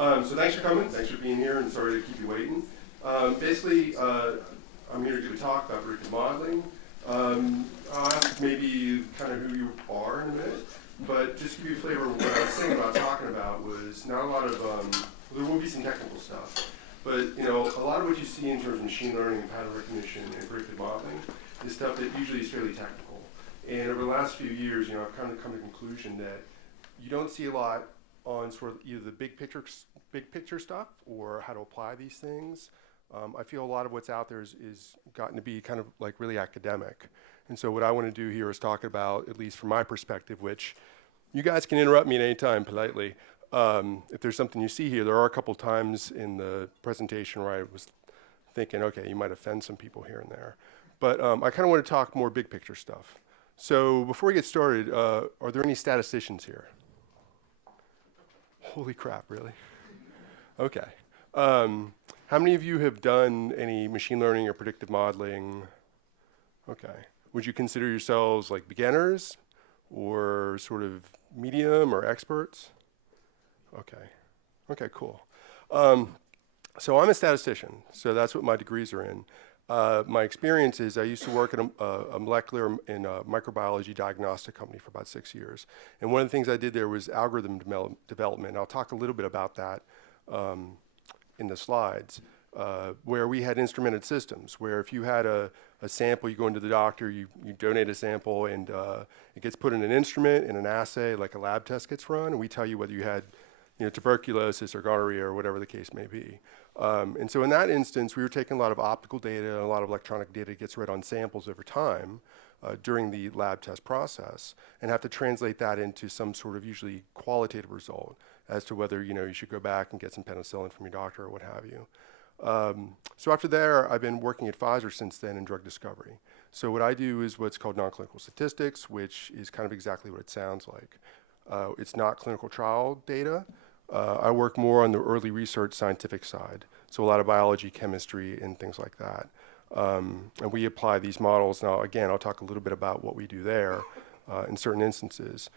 So thanks for coming, thanks for being here, and sorry to keep you waiting. Basically, I'm here to do a talk about predictive modeling. I'll ask maybe kind of who you are in a minute, but just to give you a flavor of what I was thinking about talking about was not a lot of, there will be some technical stuff, but a lot of what you see in terms of machine learning and pattern recognition and predictive modeling is stuff that usually is fairly technical. And over the last few years, I've kind of come to the conclusion that you don't see a lot on sort of either the big picture stuff or how to apply these things. I feel a lot of what's out there is gotten to be kind of like really academic. And so what I want to do here is talk about, at least from my perspective, which you guys can interrupt me at any time politely. If there's something you see here, there are a couple times in the presentation where I was thinking, okay, you might offend some people here and there. But I kind of want to talk more big picture stuff. So before we get started, are there any statisticians here? Holy crap, really? Okay. How many of you have done any machine learning or predictive modeling? Okay. Would you consider yourselves like beginners or sort of medium or experts? Okay. Okay, cool. So I'm a statistician, so that's what my degrees are in. My experience is I used to work at a molecular and microbiology diagnostic company for about 6 years. And one of the things I did there was algorithm development. I'll talk a little bit about that in the slides, where we had instrumented systems, where if you had a sample, you go into the doctor, you donate a sample, and it gets put in an instrument, in an assay, like a lab test gets run, and we tell you whether you had tuberculosis or gonorrhea or whatever the case may be. And so in that instance, we were taking a lot of optical data, a lot of electronic data gets read on samples over time during the lab test process, and have to translate that into some sort of usually qualitative result as to whether you should go back and get some penicillin from your doctor or what have you. So after there, I've been working at Pfizer since then in drug discovery. So what I do is what's called nonclinical statistics, which is kind of exactly what it sounds like. It's not clinical trial data. I work more on the early research scientific side, so a lot of biology, chemistry, and things like that. And we apply these models. Now, again, I'll talk a little bit about what we do there in certain instances.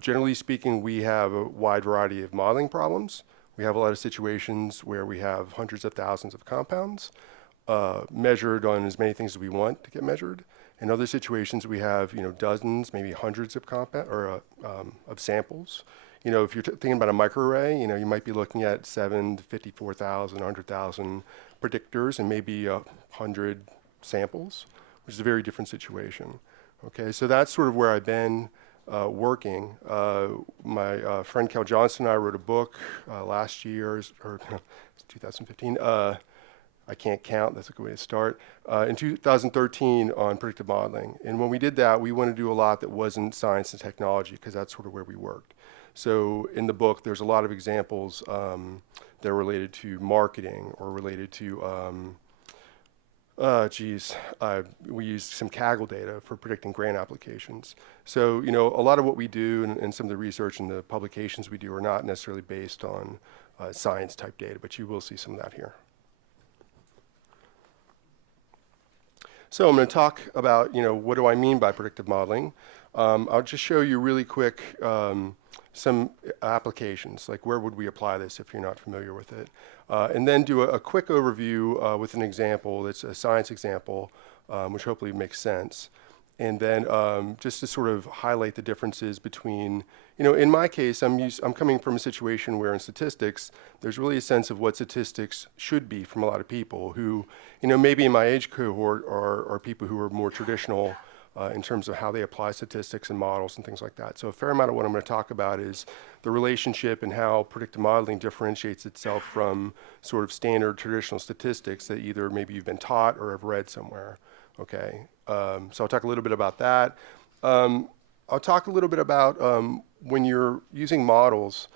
Generally speaking, we have a wide variety of modeling problems. We have a lot of situations where we have hundreds of thousands of compounds measured on as many things as we want to get measured. In other situations, we have dozens, maybe hundreds of of samples. If you're thinking about a microarray, you might be looking at 7 to 54,000, 100,000 predictors and maybe 100 samples, which is a very different situation. Okay, so that's sort of where I've been working. My friend Cal Johnson and I wrote a book last year, or 2015. I can't count, that's a good way to start. In 2013 on predictive modeling. And when we did that, we wanted to do a lot that wasn't science and technology because that's sort of where we worked. So in the book, there's a lot of examples that are related to marketing or related to, we used some Kaggle data for predicting grant applications. So, a lot of what we do and some of the research and the publications we do are not necessarily based on science type data, but you will see some of that here. So I'm going to talk about, what do I mean by predictive modeling? I'll just show you really quick some applications, like where would we apply this if you're not familiar with it. And then do a quick overview with an example that's a science example, which hopefully makes sense. And then just to sort of highlight the differences between, in my case, I'm coming from a situation where in statistics, there's really a sense of what statistics should be from a lot of people who, maybe in my age cohort are people who are more traditional in terms of how they apply statistics and models and things like that. So a fair amount of what I'm going to talk about is the relationship and how predictive modeling differentiates itself from sort of standard traditional statistics that either maybe you've been taught or have read somewhere. Okay, so I'll talk a little bit about that. I'll talk a little bit about when you're using models,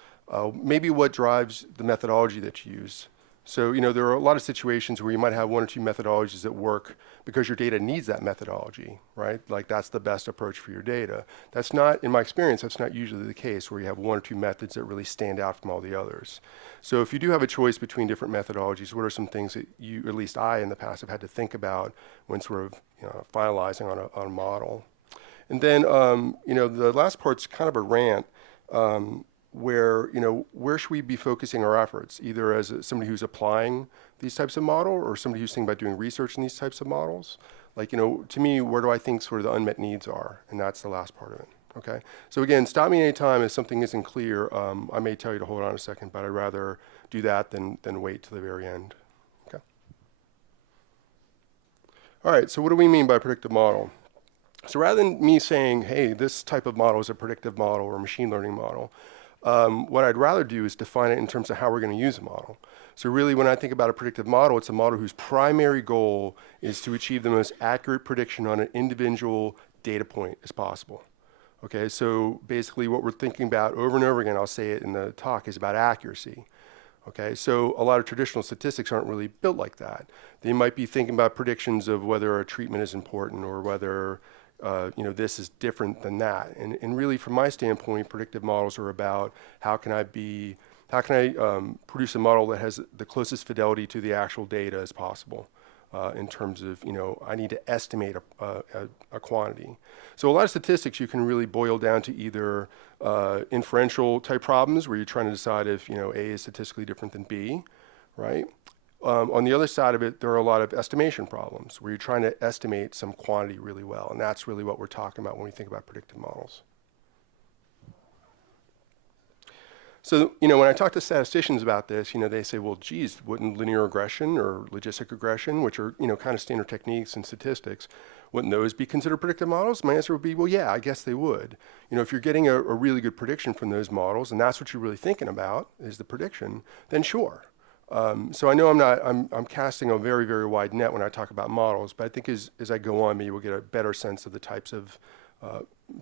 maybe what drives the methodology that you use. So, there are a lot of situations where you might have one or two methodologies that work because your data needs that methodology, right? Like that's the best approach for your data. That's not, in my experience, that's not usually the case where you have one or two methods that really stand out from all the others. So if you do have a choice between different methodologies, what are some things that you, at least I in the past, have had to think about when sort of finalizing on a model? And then, the last part's kind of a rant. where, where should we be focusing our efforts, either as somebody who's applying these types of model or somebody who's thinking about doing research in these types of models? Like, to me, where do I think sort of the unmet needs are? And that's the last part of it, okay? So again, stop me anytime if something isn't clear. I may tell you to hold on a second, but I'd rather do that than wait till the very end, okay? All right, so what do we mean by predictive model? So rather than me saying, hey, this type of model is a predictive model or a machine learning model, what I'd rather do is define it in terms of how we're going to use a model. So really, when I think about a predictive model, it's a model whose primary goal is to achieve the most accurate prediction on an individual data point as possible. Okay, so basically what we're thinking about over and over again, I'll say it in the talk, is about accuracy. Okay, so a lot of traditional statistics aren't really built like that. They might be thinking about predictions of whether a treatment is important or whether this is different than that. And really, from my standpoint, predictive models are about how can I produce a model that has the closest fidelity to the actual data as possible in terms of, I need to estimate a quantity. So a lot of statistics you can really boil down to either inferential type problems where you're trying to decide if, A is statistically different than B, right? On the other side of it, there are a lot of estimation problems where you're trying to estimate some quantity really well. And that's really what we're talking about when we think about predictive models. So, when I talk to statisticians about this, they say, well, geez, wouldn't linear regression or logistic regression, which are, kind of standard techniques in statistics, wouldn't those be considered predictive models? My answer would be, well, yeah, I guess they would. If you're getting a really good prediction from those models, and that's what you're really thinking about is the prediction, then sure. So I know I'm casting a very, very wide net when I talk about models, but I think as I go on, maybe we'll get a better sense of the types of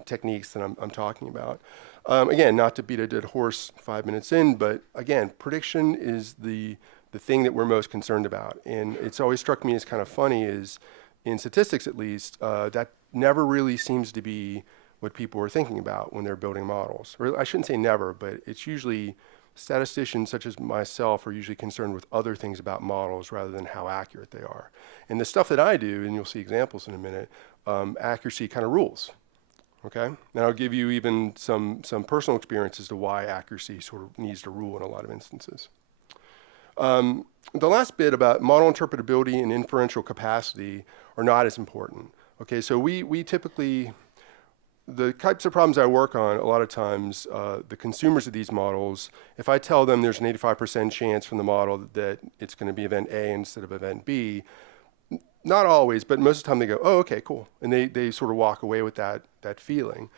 techniques that I'm talking about. Again, not to beat a dead horse 5 minutes in, but again, prediction is the thing that we're most concerned about. And it's always struck me as kind of funny is, in statistics at least, that never really seems to be what people are thinking about when they're building models. Or I shouldn't say never, but it's usually statisticians such as myself are usually concerned with other things about models rather than how accurate they are. And the stuff that I do, and you'll see examples in a minute, accuracy kind of rules. Okay, and I'll give you even some personal experience as to why accuracy sort of needs to rule in a lot of instances. The last bit about model interpretability and inferential capacity are not as important. Okay, so we typically, the types of problems I work on, a lot of times, the consumers of these models, if I tell them there's an 85% chance from the model that it's going to be event A instead of event B, not always, but most of the time they go, oh, okay, cool. And they sort of walk away with that feeling.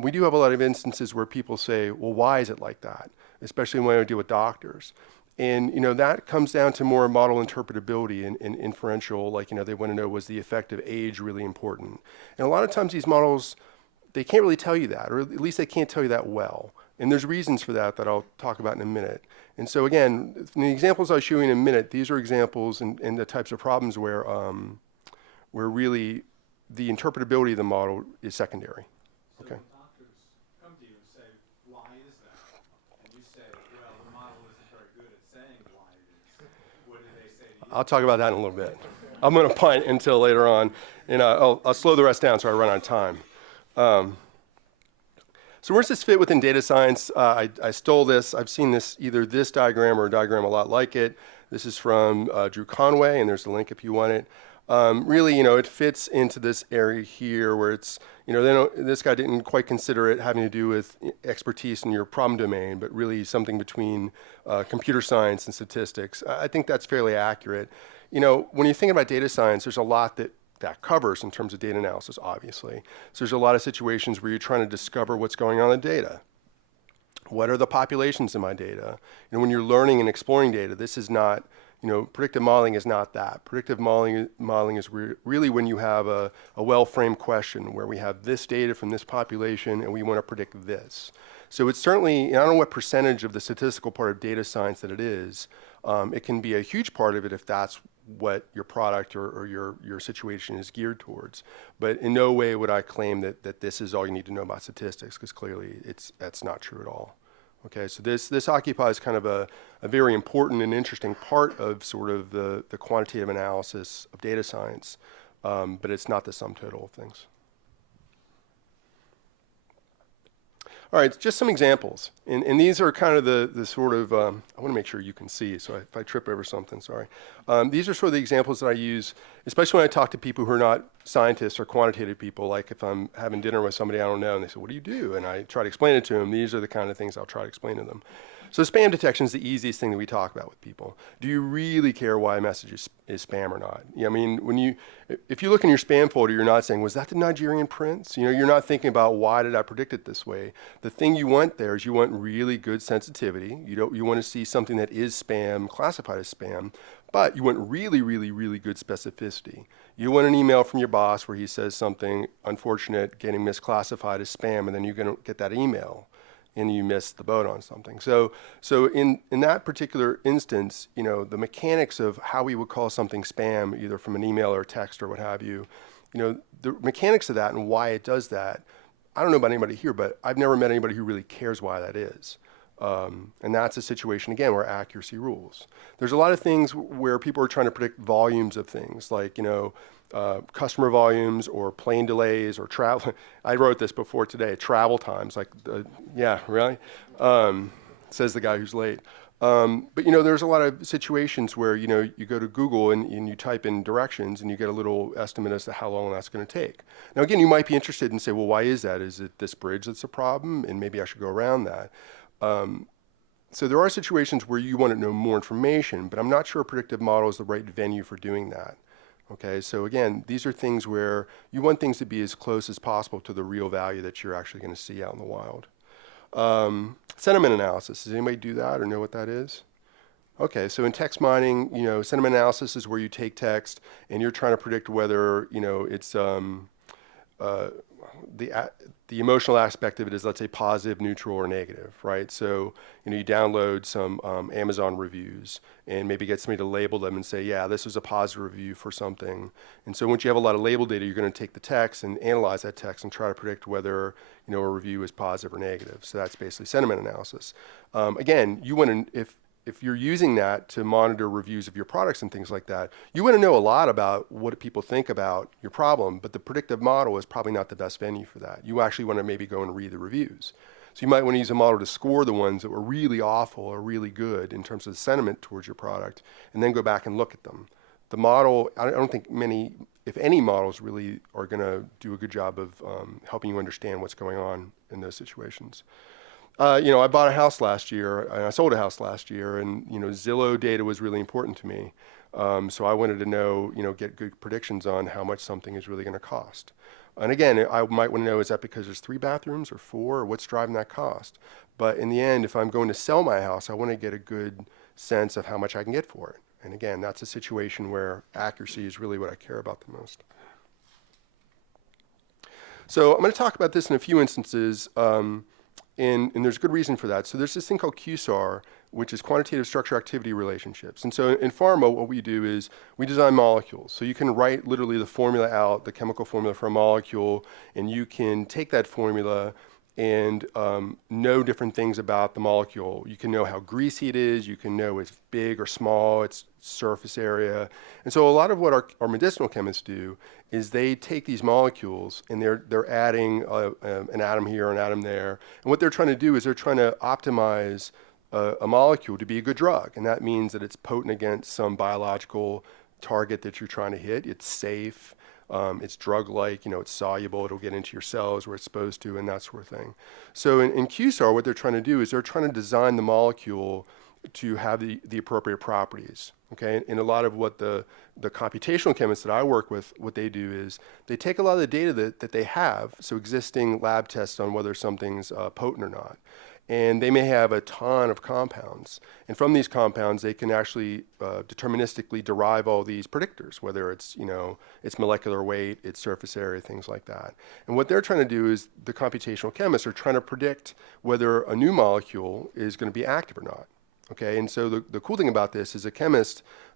We do have a lot of instances where people say, well, why is it like that? Especially when I deal with doctors. And, that comes down to more model interpretability and inferential, like, they want to know, was the effect of age really important? And a lot of times these models, they can't really tell you that, or at least they can't tell you that well. And there's reasons for that I'll talk about in a minute. And so again, the examples I'll show you in a minute, these are examples in the types of problems where really the interpretability of the model is secondary. So okay. When doctors come to you and say, why is that? And you say, well, the model isn't very good at saying why it is. What do they say to you? I'll talk about that in a little bit. I'm going to punt until later on, and I'll slow the rest down so I run out of time. So where does this fit within data science? I stole this. I've seen either this diagram or a diagram a lot like it. This is from Drew Conway, and there's the link if you want it. Really, it fits into this area here where it's, this guy didn't quite consider it having to do with expertise in your problem domain, but really something between computer science and statistics. I think that's fairly accurate. When you think about data science, there's a lot that covers in terms of data analysis, obviously. So there's a lot of situations where you're trying to discover what's going on in data. What are the populations in my data? When you're learning and exploring data, this is not, predictive modeling is not that. Predictive modeling is really when you have a well-framed question where we have this data from this population and we want to predict this. So it's certainly, I don't know what percentage of the statistical part of data science that it is. It can be a huge part of it if that's what your product or your situation is geared towards. But in no way would I claim that this is all you need to know about statistics, because clearly that's not true at all. Okay, so this occupies kind of a very important and interesting part of sort of the quantitative analysis of data science, but it's not the sum total of things. All right, just some examples. And these are kind of the sort of, I want to make sure you can see, so if I trip over something, sorry. These are sort of the examples that I use, especially when I talk to people who are not scientists or quantitative people, like if I'm having dinner with somebody I don't know, and they say, what do you do? And I try to explain it to them. These are the kind of things I'll try to explain to them. So spam detection is the easiest thing that we talk about with people. Do you really care why a message is spam or not? I mean, if you look in your spam folder, you're not saying, was that the Nigerian prince? You're not thinking about why did I predict it this way? The thing you want there is you want really good sensitivity. You want to see something that is spam, classified as spam, but you want really, really, really good specificity. You want an email from your boss where he says something unfortunate, getting misclassified as spam, and then you're going to get that email and you missed the boat on something. So in that particular instance, the mechanics of how we would call something spam, either from an email or text or what have you, the mechanics of that and why it does that, I don't know about anybody here, but I've never met anybody who really cares why that is. And that's a situation, again, where accuracy rules. There's a lot of things where people are trying to predict volumes of things, like, customer volumes or plane delays or travel. I wrote this before today, travel times, yeah, really? Says the guy who's late. But there's a lot of situations where, you go to Google and you type in directions and you get a little estimate as to how long that's going to take. Now, again, you might be interested and say, well, why is that? Is it this bridge that's a problem? And maybe I should go around that. So there are situations where you want to know more information, but I'm not sure a predictive model is the right venue for doing that. Okay, so again, these are things where you want things to be as close as possible to the real value that you're actually going to see out in the wild. Sentiment analysis, does anybody do that or know what that is? Okay, so in text mining, sentiment analysis is where you take text and you're trying to predict whether, it's the emotional aspect of it is, let's say, positive, neutral, or negative, right? So, you download some Amazon reviews and maybe get somebody to label them and say, yeah, this was a positive review for something. And so once you have a lot of label data, you're going to take the text and analyze that text and try to predict whether, a review is positive or negative. So that's basically sentiment analysis. Again, you want to, if you're using that to monitor reviews of your products and things like that, you want to know a lot about what people think about your problem, but the predictive model is probably not the best venue for that. You actually want to maybe go and read the reviews. So you might want to use a model to score the ones that were really awful or really good in terms of the sentiment towards your product, and then go back and look at them. The model, I don't think many, if any models really are going to do a good job of helping you understand what's going on in those situations. I bought a house last year, and I sold a house last year, and, Zillow data was really important to me. So I wanted to know, get good predictions on how much something is really going to cost. And again, I might want to know, is that because there's 3 bathrooms or 4, or what's driving that cost? But in the end, if I'm going to sell my house, I want to get a good sense of how much I can get for it. And again, that's a situation where accuracy is really what I care about the most. So I'm going to talk about this in a few instances. And there's good reason for that. So there's this thing called QSAR, which is quantitative structure-activity relationships. And so in pharma, what we do is we design molecules. So you can write literally the formula out, the chemical formula for a molecule, and you can take that formula and know different things about the molecule. You can know how greasy it is. You can know it's big or small, its surface area. And so a lot of what our medicinal chemists do is they take these molecules and they're adding an atom here, an atom there. And what they're trying to do is they're trying to optimize a molecule to be a good drug. And that means that it's potent against some biological target that you're trying to hit. It's safe. It's drug-like, it's soluble, it'll get into your cells where it's supposed to, and that sort of thing. So in QSAR, what they're trying to do is they're trying to design the molecule to have the appropriate properties, okay? And a lot of what the computational chemists that I work with, what they do is they take a lot of the data that they have, so existing lab tests on whether something's potent or not. And they may have a ton of compounds. And from these compounds, they can actually deterministically derive all these predictors, whether it's, its molecular weight, its surface area, things like that. And what they're trying to do is the computational chemists are trying to predict whether a new molecule is going to be active or not. Okay, and so the cool thing about this is a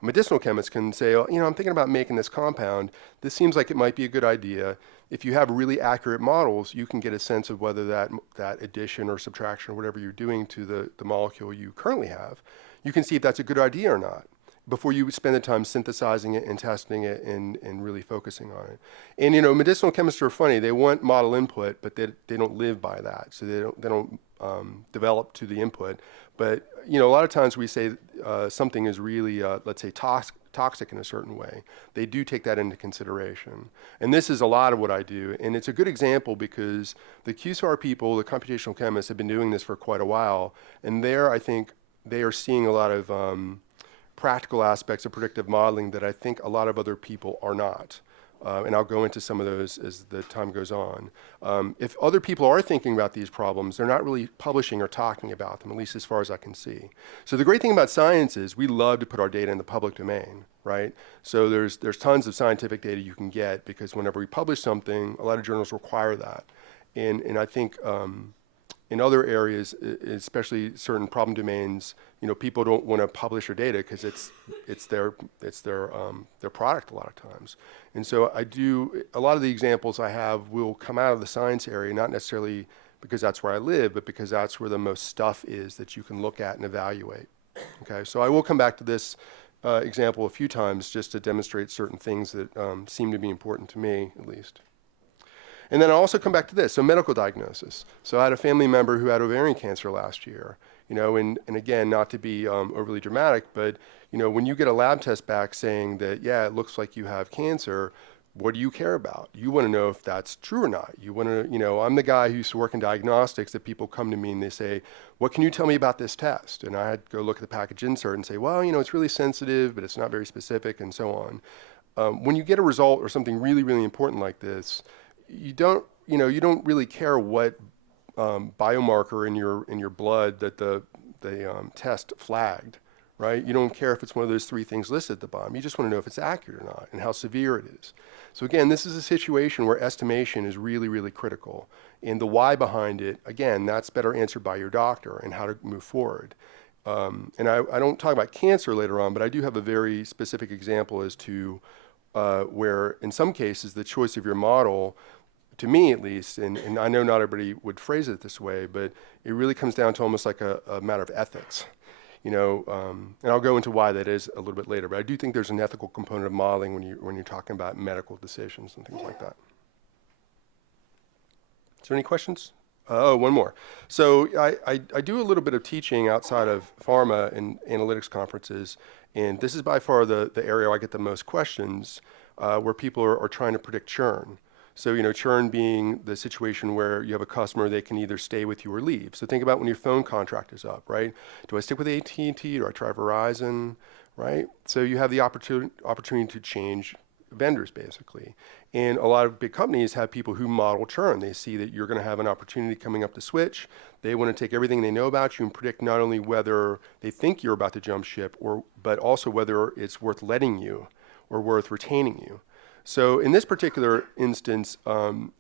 medicinal chemist can say, oh, I'm thinking about making this compound. This seems like it might be a good idea. If you have really accurate models, you can get a sense of whether that addition or subtraction or whatever you're doing to the molecule you currently have, you can see if that's a good idea or not. before you spend the time synthesizing it and testing it and really focusing on it. And you know, medicinal chemists are funny. They want model input, but they don't live by that. So they don't develop to the input. But you know, a lot of times we say something is really, let's say, toxic in a certain way. They do take that into consideration. And this is a lot of what I do. And it's a good example because the QSAR people, the computational chemists, have been doing this for quite a while. And there, I think, they are seeing a lot of practical aspects of predictive modeling that I think a lot of other people are not. And I'll go into some of those as the time goes on. If other people are thinking about these problems, they're not really publishing or talking about them, at least as far as I can see. So the great thing about science is we love to put our data in the public domain, right? So there's tons of scientific data you can get because whenever we publish something, a lot of journals require that. And I think in other areas, especially certain problem domains, you know, people don't want to publish their data because it's their product a lot of times. And so a lot of the examples I have will come out of the science area, not necessarily because that's where I live, but because that's where the most stuff is that you can look at and evaluate. Okay, so I will come back to this example a few times just to demonstrate certain things that seem to be important to me, at least. And then I'll also come back to this, so medical diagnosis. So I had a family member who had ovarian cancer last year, you know, and again, not to be overly dramatic, but, you know, when you get a lab test back saying that, yeah, it looks like you have cancer, what do you care about? You want to know if that's true or not. You want to, you know, I'm the guy who used to work in diagnostics that people come to me and they say, what can you tell me about this test? And I had to go look at the package insert and say, well, you know, it's really sensitive, but it's not very specific and so on. When you get a result or something really, really important like this, you don't really care what biomarker in your blood that the test flagged, right? You don't care if it's one of those three things listed at the bottom. You just want to know if it's accurate or not and how severe it is. So again, this is a situation where estimation is really, really critical. And the why behind it, again, that's better answered by your doctor and how to move forward. And I don't talk about cancer later on, but I do have a very specific example as to where in some cases the choice of your model, to me at least, and I know not everybody would phrase it this way, but it really comes down to almost like a matter of ethics, you know, and I'll go into why that is a little bit later, but I do think there's an ethical component of modeling when you're talking about medical decisions and things like that. Is there any questions? Oh, one more. So I do a little bit of teaching outside of pharma and analytics conferences, and this is by far the area I get the most questions where people are trying to predict churn. So, you know, churn being the situation where you have a customer, they can either stay with you or leave. So think about when your phone contract is up, right? Do I stick with AT&T? Do I try Verizon, right? So you have the opportunity to change vendors, basically. And a lot of big companies have people who model churn. They see that you're going to have an opportunity coming up to switch. They want to take everything they know about you and predict not only whether they think you're about to jump ship, but also whether it's worth letting you or worth retaining you. So in this particular instance,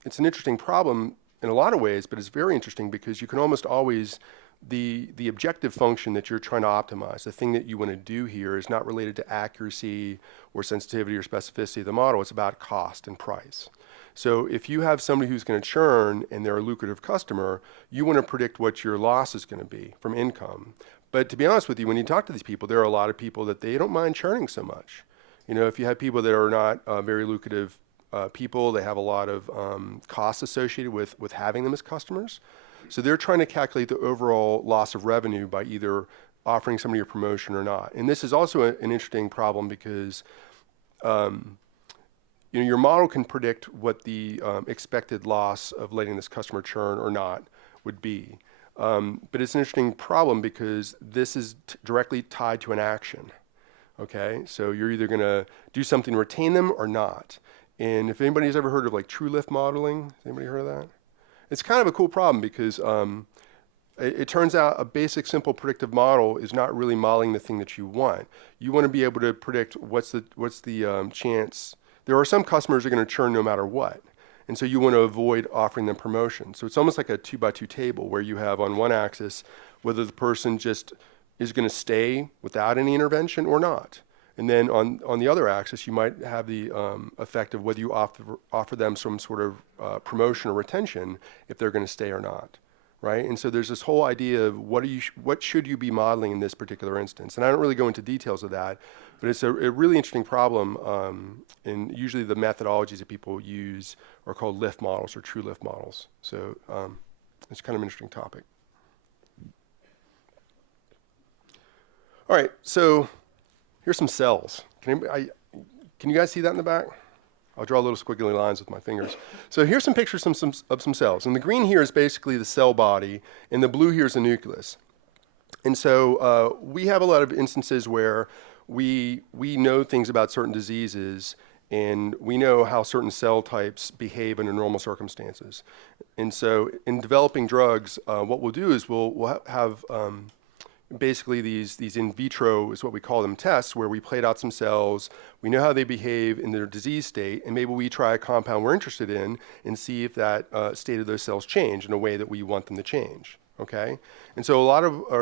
it's an interesting problem in a lot of ways, but it's very interesting because you can almost always, the objective function that you're trying to optimize, the thing that you want to do here is not related to accuracy or sensitivity or specificity of the model. It's about cost and price. So if you have somebody who's going to churn and they're a lucrative customer, you want to predict what your loss is going to be from income. But to be honest with you, when you talk to these people, there are a lot of people that they don't mind churning so much. You know, if you have people that are not very lucrative people, they have a lot of costs associated with having them as customers. So they're trying to calculate the overall loss of revenue by either offering somebody a promotion or not. And this is also an interesting problem because you know, your model can predict what the expected loss of letting this customer churn or not would be. But it's an interesting problem because this is directly tied to an action. Okay, so you're either going to do something to retain them or not. And if anybody's ever heard of like true lift modeling, has anybody heard of that? It's kind of a cool problem because it turns out a basic simple predictive model is not really modeling the thing that you want. You want to be able to predict what's the chance. There are some customers that are going to churn no matter what. And so you want to avoid offering them promotion. So it's almost like a 2x2 table where you have on one axis whether the person just is going to stay without any intervention or not. And then on the other axis, you might have the effect of whether you offer them some sort of promotion or retention if they're going to stay or not, right? And so there's this whole idea of what should you be modeling in this particular instance? And I don't really go into details of that, but it's a really interesting problem. And usually the methodologies that people use are called lift models or true lift models. So it's kind of an interesting topic. All right, so here's some cells. Can you guys see that in the back? I'll draw little squiggly lines with my fingers. So here's some pictures of some cells. And the green here is basically the cell body, and the blue here is the nucleus. And so we have a lot of instances where we know things about certain diseases, and we know how certain cell types behave under normal circumstances. And so in developing drugs, what we'll do is we'll have basically these in vitro is what we call them tests, where we plate out some cells, we know how they behave in their disease state, and maybe we try a compound we're interested in and see if that state of those cells change in a way that we want them to change, okay? And so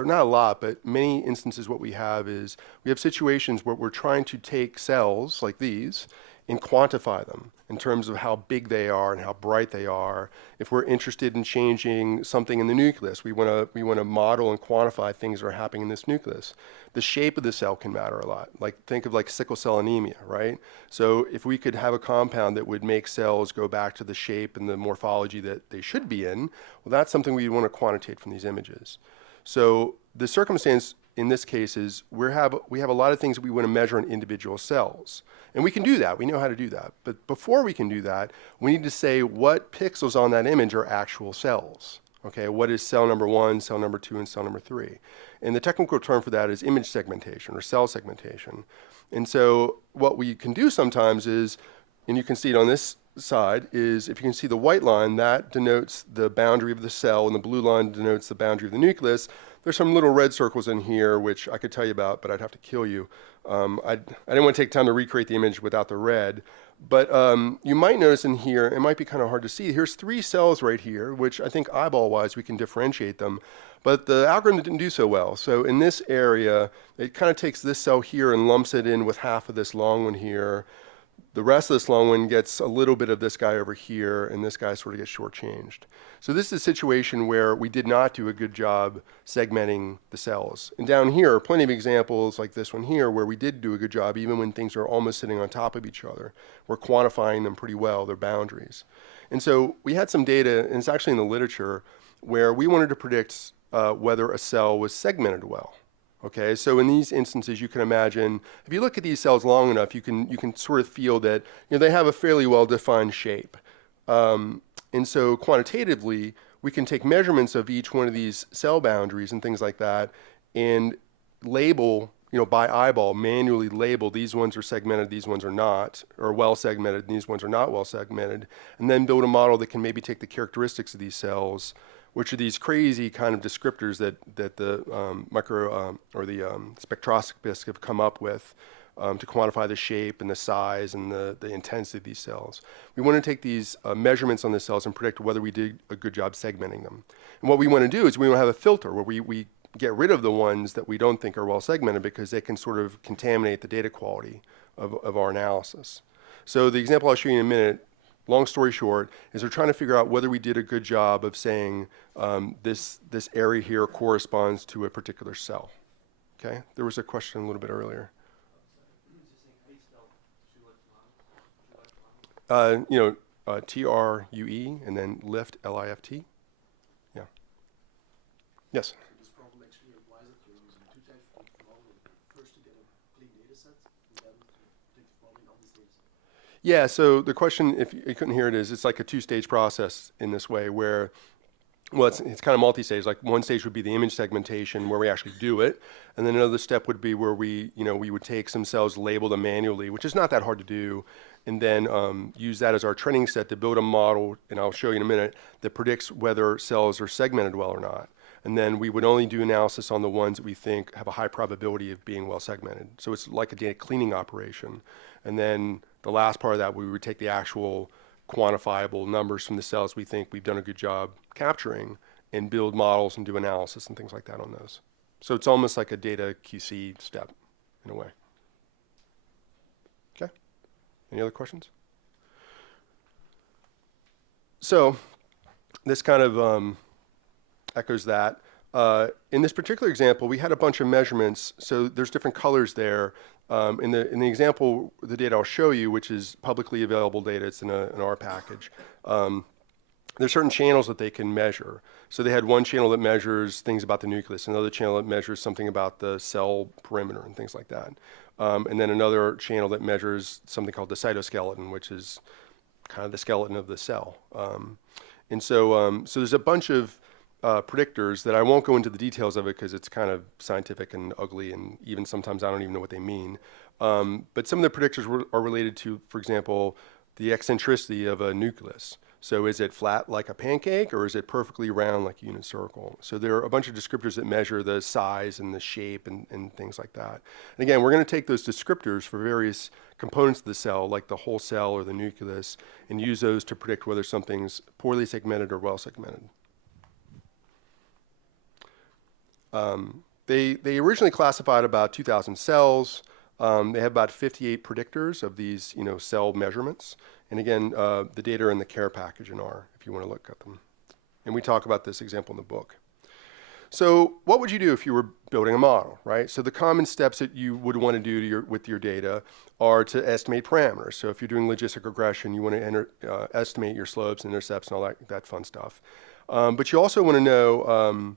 not a lot, but many instances what we have is we have situations where we're trying to take cells like these and quantify them in terms of how big they are and how bright they are. If we're interested in changing something in the nucleus, we want to model and quantify things that are happening in this nucleus. The shape of the cell can matter a lot. Like think of like sickle cell anemia, right? So if we could have a compound that would make cells go back to the shape and the morphology that they should be in, well, that's something we want to quantitate from these images. So the circumstance in this case is we have a lot of things that we want to measure in individual cells. And we can do that. We know how to do that. But before we can do that, we need to say what pixels on that image are actual cells. Okay, what is cell number 1, cell number 2, and cell number 3? And the technical term for that is image segmentation or cell segmentation. And so what we can do sometimes is, and you can see it on this side, is if you can see the white line, that denotes the boundary of the cell, and the blue line denotes the boundary of the nucleus. There's some little red circles in here, which I could tell you about, but I'd have to kill you. I didn't want to take time to recreate the image without the red. But you might notice in here, it might be kind of hard to see. Here's 3 cells right here, which I think eyeball-wise we can differentiate them. But the algorithm didn't do so well. So in this area, it kind of takes this cell here and lumps it in with half of this long one here. The rest of this long one gets a little bit of this guy over here, and this guy sort of gets shortchanged. So this is a situation where we did not do a good job segmenting the cells. And down here are plenty of examples like this one here where we did do a good job even when things are almost sitting on top of each other. We're quantifying them pretty well, their boundaries. And so we had some data, and it's actually in the literature, where we wanted to predict whether a cell was segmented well. Okay, so in these instances, you can imagine, if you look at these cells long enough, you can sort of feel that they have a fairly well-defined shape. And so quantitatively, we can take measurements of each one of these cell boundaries and things like that and label, by eyeball, manually label these ones are segmented, these ones are not, or well segmented, and these ones are not well segmented, and then build a model that can maybe take the characteristics of these cells, which are these crazy kind of descriptors that the spectroscopists have come up with to quantify the shape and the size and the intensity of these cells. We want to take these measurements on the cells and predict whether we did a good job segmenting them. And what we want to do is we want to have a filter where we get rid of the ones that we don't think are well segmented because they can sort of contaminate the data quality of our analysis. So the example I'll show you in a minute, long story short, is we're trying to figure out whether we did a good job of saying this area here corresponds to a particular cell. Okay, there was a question a little bit earlier. TRUE and then lift, LIFT. Yeah. Yes. This problem actually implies that you're using 2 types of modeling. First to get a clean data set, and then predictive modeling on these data set. Yeah, so the question, if you couldn't hear it, is it's like a 2-stage process in this way where, well, it's kind of multi-stage. Like one stage would be the image segmentation where we actually do it. And then another step would be where we would take some cells, label them manually, which is not that hard to do, and then use that as our training set to build a model, and I'll show you in a minute, that predicts whether cells are segmented well or not. And then we would only do analysis on the ones that we think have a high probability of being well segmented. So it's like a data cleaning operation. And then the last part of that, we would take the actual quantifiable numbers from the cells we think we've done a good job capturing and build models and do analysis and things like that on those. So it's almost like a data QC step in a way. Okay, any other questions? So this kind of echoes that. In this particular example, we had a bunch of measurements, so there's different colors there. In the example, the data I'll show you, which is publicly available data, it's in an R package. There's certain channels that they can measure. So they had one channel that measures things about the nucleus, another channel that measures something about the cell perimeter and things like that. And then another channel that measures something called the cytoskeleton, which is kind of the skeleton of the cell. So there's a bunch of predictors that I won't go into the details of it because it's kind of scientific and ugly, and even sometimes I don't even know what they mean. But some of the predictors are related to, for example, the eccentricity of a nucleus. So is it flat like a pancake, or is it perfectly round like a unit circle? So there are a bunch of descriptors that measure the size and the shape and things like that. And again, we're going to take those descriptors for various components of the cell, like the whole cell or the nucleus, and use those to predict whether something's poorly segmented or well segmented. They originally classified about 2,000 cells. They have about 58 predictors of these, cell measurements. And again, the data are in the care package in R, if you want to look at them. And we talk about this example in the book. So what would you do if you were building a model, right? So the common steps that you would want to do with your data are to estimate parameters. So if you're doing logistic regression, you want to estimate your slopes and intercepts and all that fun stuff. But you also want to know,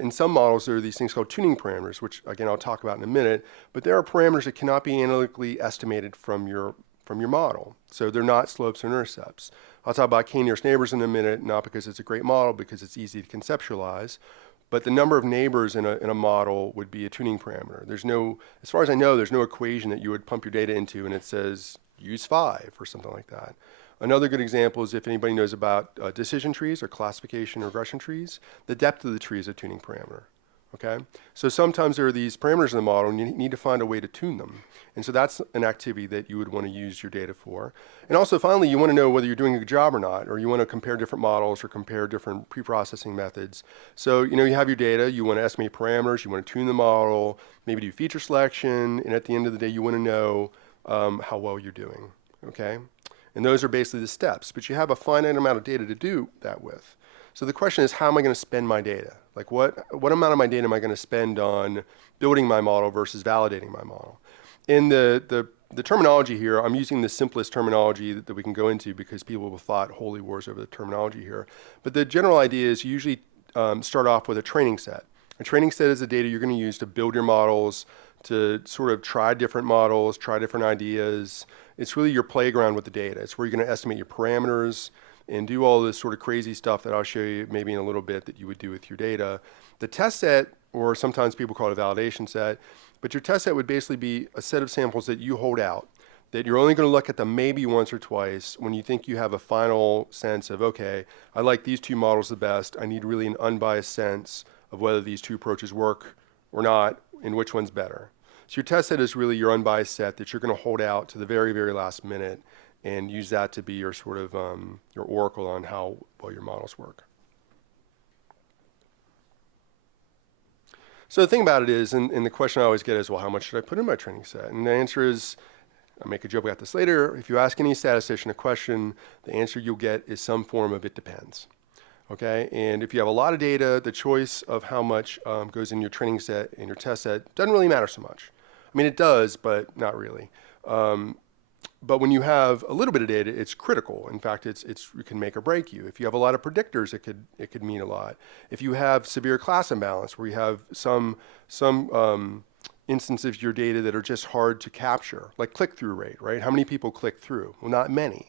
in some models, there are these things called tuning parameters, which, again, I'll talk about in a minute. But there are parameters that cannot be analytically estimated from your model. So they're not slopes or intercepts. I'll talk about k-nearest neighbors in a minute, not because it's a great model, because it's easy to conceptualize. But the number of neighbors in a model would be a tuning parameter. There's no, as far as I know, there's no equation that you would pump your data into and it says use 5 or something like that. Another good example is if anybody knows about decision trees or classification or regression trees, the depth of the tree is a tuning parameter. Okay? So sometimes there are these parameters in the model and you need to find a way to tune them. And so that's an activity that you would want to use your data for. And also finally, you want to know whether you're doing a good job or not, or you want to compare different models or compare different preprocessing methods. So, you have your data, you want to estimate parameters, you want to tune the model, maybe do feature selection, and at the end of the day, you want to know how well you're doing. Okay? And those are basically the steps, but you have a finite amount of data to do that with. So the question is, how am I going to spend my data? Like what amount of my data am I going to spend on building my model versus validating my model? In the terminology here, I'm using the simplest terminology that we can go into because people have fought holy wars over the terminology here. But the general idea is you usually start off with a training set. A training set is the data you're going to use to build your models, to sort of try different models, try different ideas. It's really your playground with the data. It's where you're going to estimate your parameters and do all this sort of crazy stuff that I'll show you maybe in a little bit that you would do with your data. The test set, or sometimes people call it a validation set, but your test set would basically be a set of samples that you hold out, that you're only going to look at them maybe once or twice when you think you have a final sense of, okay, I like these two models the best. I need really an unbiased sense of whether these two approaches work or not and which one's better. So your test set is really your unbiased set that you're going to hold out to the very, very last minute and use that to be your sort of your oracle on how well your models work. So the thing about it is, and the question I always get is, well, how much should I put in my training set? And the answer is, I'll make a joke about this later. If you ask any statistician a question, the answer you'll get is some form of it depends. Okay, and if you have a lot of data, the choice of how much goes in your training set and your test set doesn't really matter so much. I mean, it does, but not really. But when you have a little bit of data, it's critical. In fact, it can make or break you. If you have a lot of predictors, it could mean a lot. If you have severe class imbalance, where you have some instances of your data that are just hard to capture, like click-through rate, right? How many people click through? Well, not many.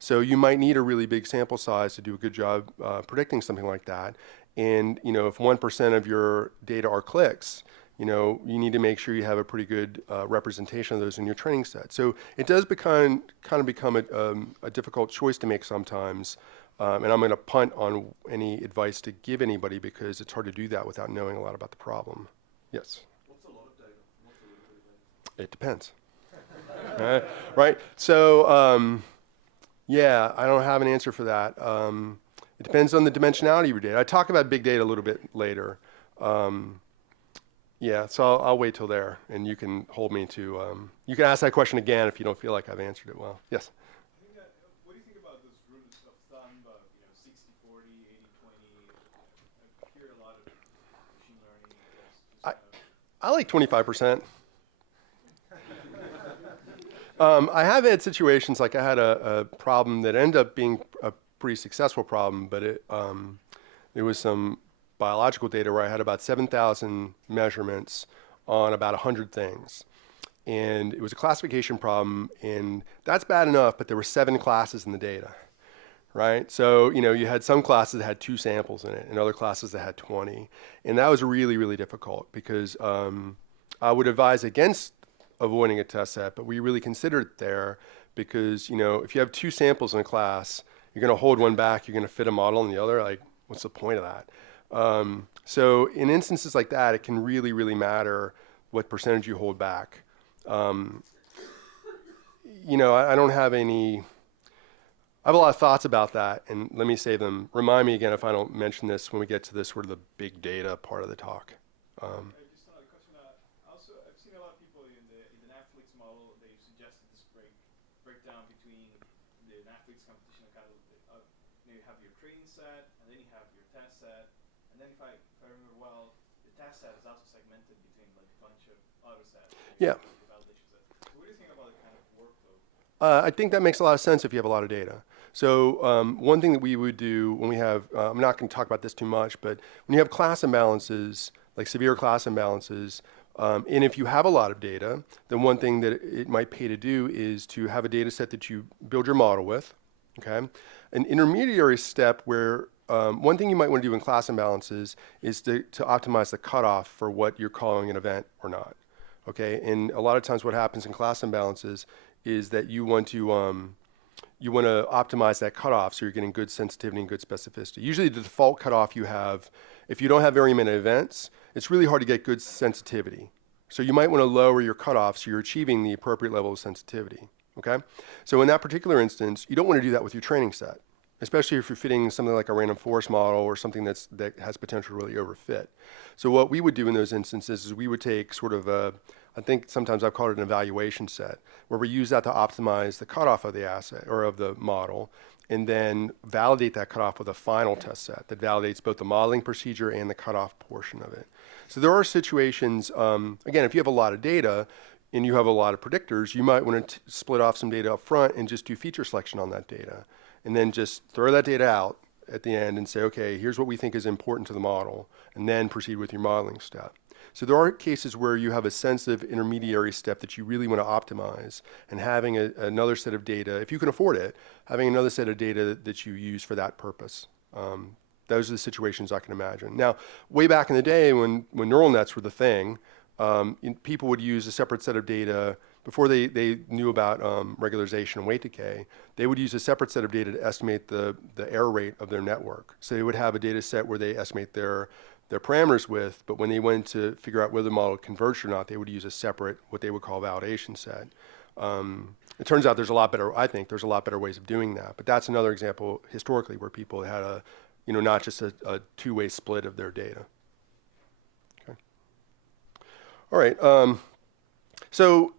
So you might need a really big sample size to do a good job predicting something like that. And if 1% of your data are clicks, you need to make sure you have a pretty good representation of those in your training set. So it does kind of become a difficult choice to make sometimes. And I'm going to punt on any advice to give anybody because it's hard to do that without knowing a lot about the problem. Yes? What's a lot of data? What's a little bit of data? It depends. Right? So, yeah, I don't have an answer for that. It depends on the dimensionality of your data. I talk about big data a little bit later. Yeah, so I'll wait till there, and you can hold me to, you can ask that question again if you don't feel like I've answered it well. Yes? I think that, what do you think about those rules of thumb, 60-40, 80-20? I like 25%. I have had situations like I had a problem that ended up being a pretty successful problem, but there was some biological data where I had about 7,000 measurements on about 100 things. And it was a classification problem, and that's bad enough, but there were 7 classes in the data, right? So, you had some classes that had 2 samples in it and other classes that had 20. And that was really, really difficult because I would advise against avoiding a test set, but we really considered it there because, if you have 2 samples in a class, you're going to hold one back, you're going to fit a model in the other. Like, what's the point of that? So in instances like that, it can really, really matter what percentage you hold back. I don't have any, I have a lot of thoughts about that, and let me save them. Remind me again if I don't mention this when we get to this sort of the big data part of the talk. Just another question. Also, I've seen a lot of people in the Netflix model. They suggested this breakdown between the Netflix competition and kind of you have your training set, and then you have your test set, and then if I remember well, the test set is also segmented between like a bunch of other sets. Yeah. The validation sets. So what do you think about the kind of workflow? I think that makes a lot of sense if you have a lot of data. So one thing that we would do when we have, I'm not going to talk about this too much, but when you have class imbalances, like severe class imbalances, and if you have a lot of data, then one thing that it might pay to do is to have a data set that you build your model with, okay? An intermediary step where one thing you might want to do in class imbalances is to optimize the cutoff for what you're calling an event or not, okay? And a lot of times what happens in class imbalances is that you want to optimize that cutoff so you're getting good sensitivity and good specificity. Usually the default cutoff you have, if you don't have very many events, it's really hard to get good sensitivity. So you might want to lower your cutoff so you're achieving the appropriate level of sensitivity, okay? So in that particular instance, you don't want to do that with your training set, especially if you're fitting something like a random forest model or something that has potential to really overfit. So what we would do in those instances is we would take sort of I think sometimes I've called it an evaluation set, where we use that to optimize the cutoff of the asset or of the model, and then validate that cutoff with a final test set that validates both the modeling procedure and the cutoff portion of it. So there are situations, again, if you have a lot of data and you have a lot of predictors, you might want to split off some data up front and just do feature selection on that data, and then just throw that data out at the end and say, okay, here's what we think is important to the model, and then proceed with your modeling step. So there are cases where you have a sensitive intermediary step that you really want to optimize, and having another set of data, if you can afford it, having another set of data that you use for that purpose. Those are the situations I can imagine. Now, way back in the day when neural nets were the thing, people would use a separate set of data. Before they knew about regularization and weight decay, they would use a separate set of data to estimate the error rate of their network. So they would have a data set where they estimate their parameters with, but when they went to figure out whether the model converged or not, they would use a separate, what they would call validation set. It turns out I think there's a lot better ways of doing that, but that's another example historically where people had not just a two-way split of their data. Okay. All right. So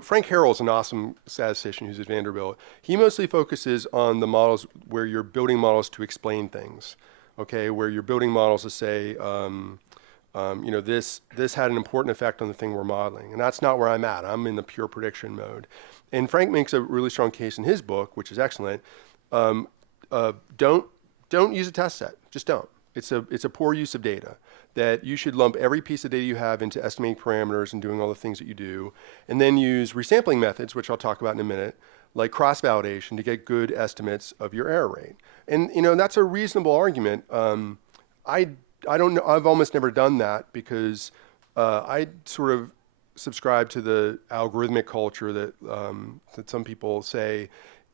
Frank Harrell's an awesome statistician who's at Vanderbilt. He mostly focuses on the models where you're building models to explain things. Okay, where you're building models to say, this had an important effect on the thing we're modeling. And that's not where I'm at. I'm in the pure prediction mode. And Frank makes a really strong case in his book, which is excellent. Don't use a test set. Just don't. It's a poor use of data. That you should lump every piece of data you have into estimating parameters and doing all the things that you do, and then use resampling methods, which I'll talk about in a minute, like cross-validation to get good estimates of your error rate. And that's a reasonable argument. I don't know. I've almost never done that because I sort of subscribe to the algorithmic culture that some people say.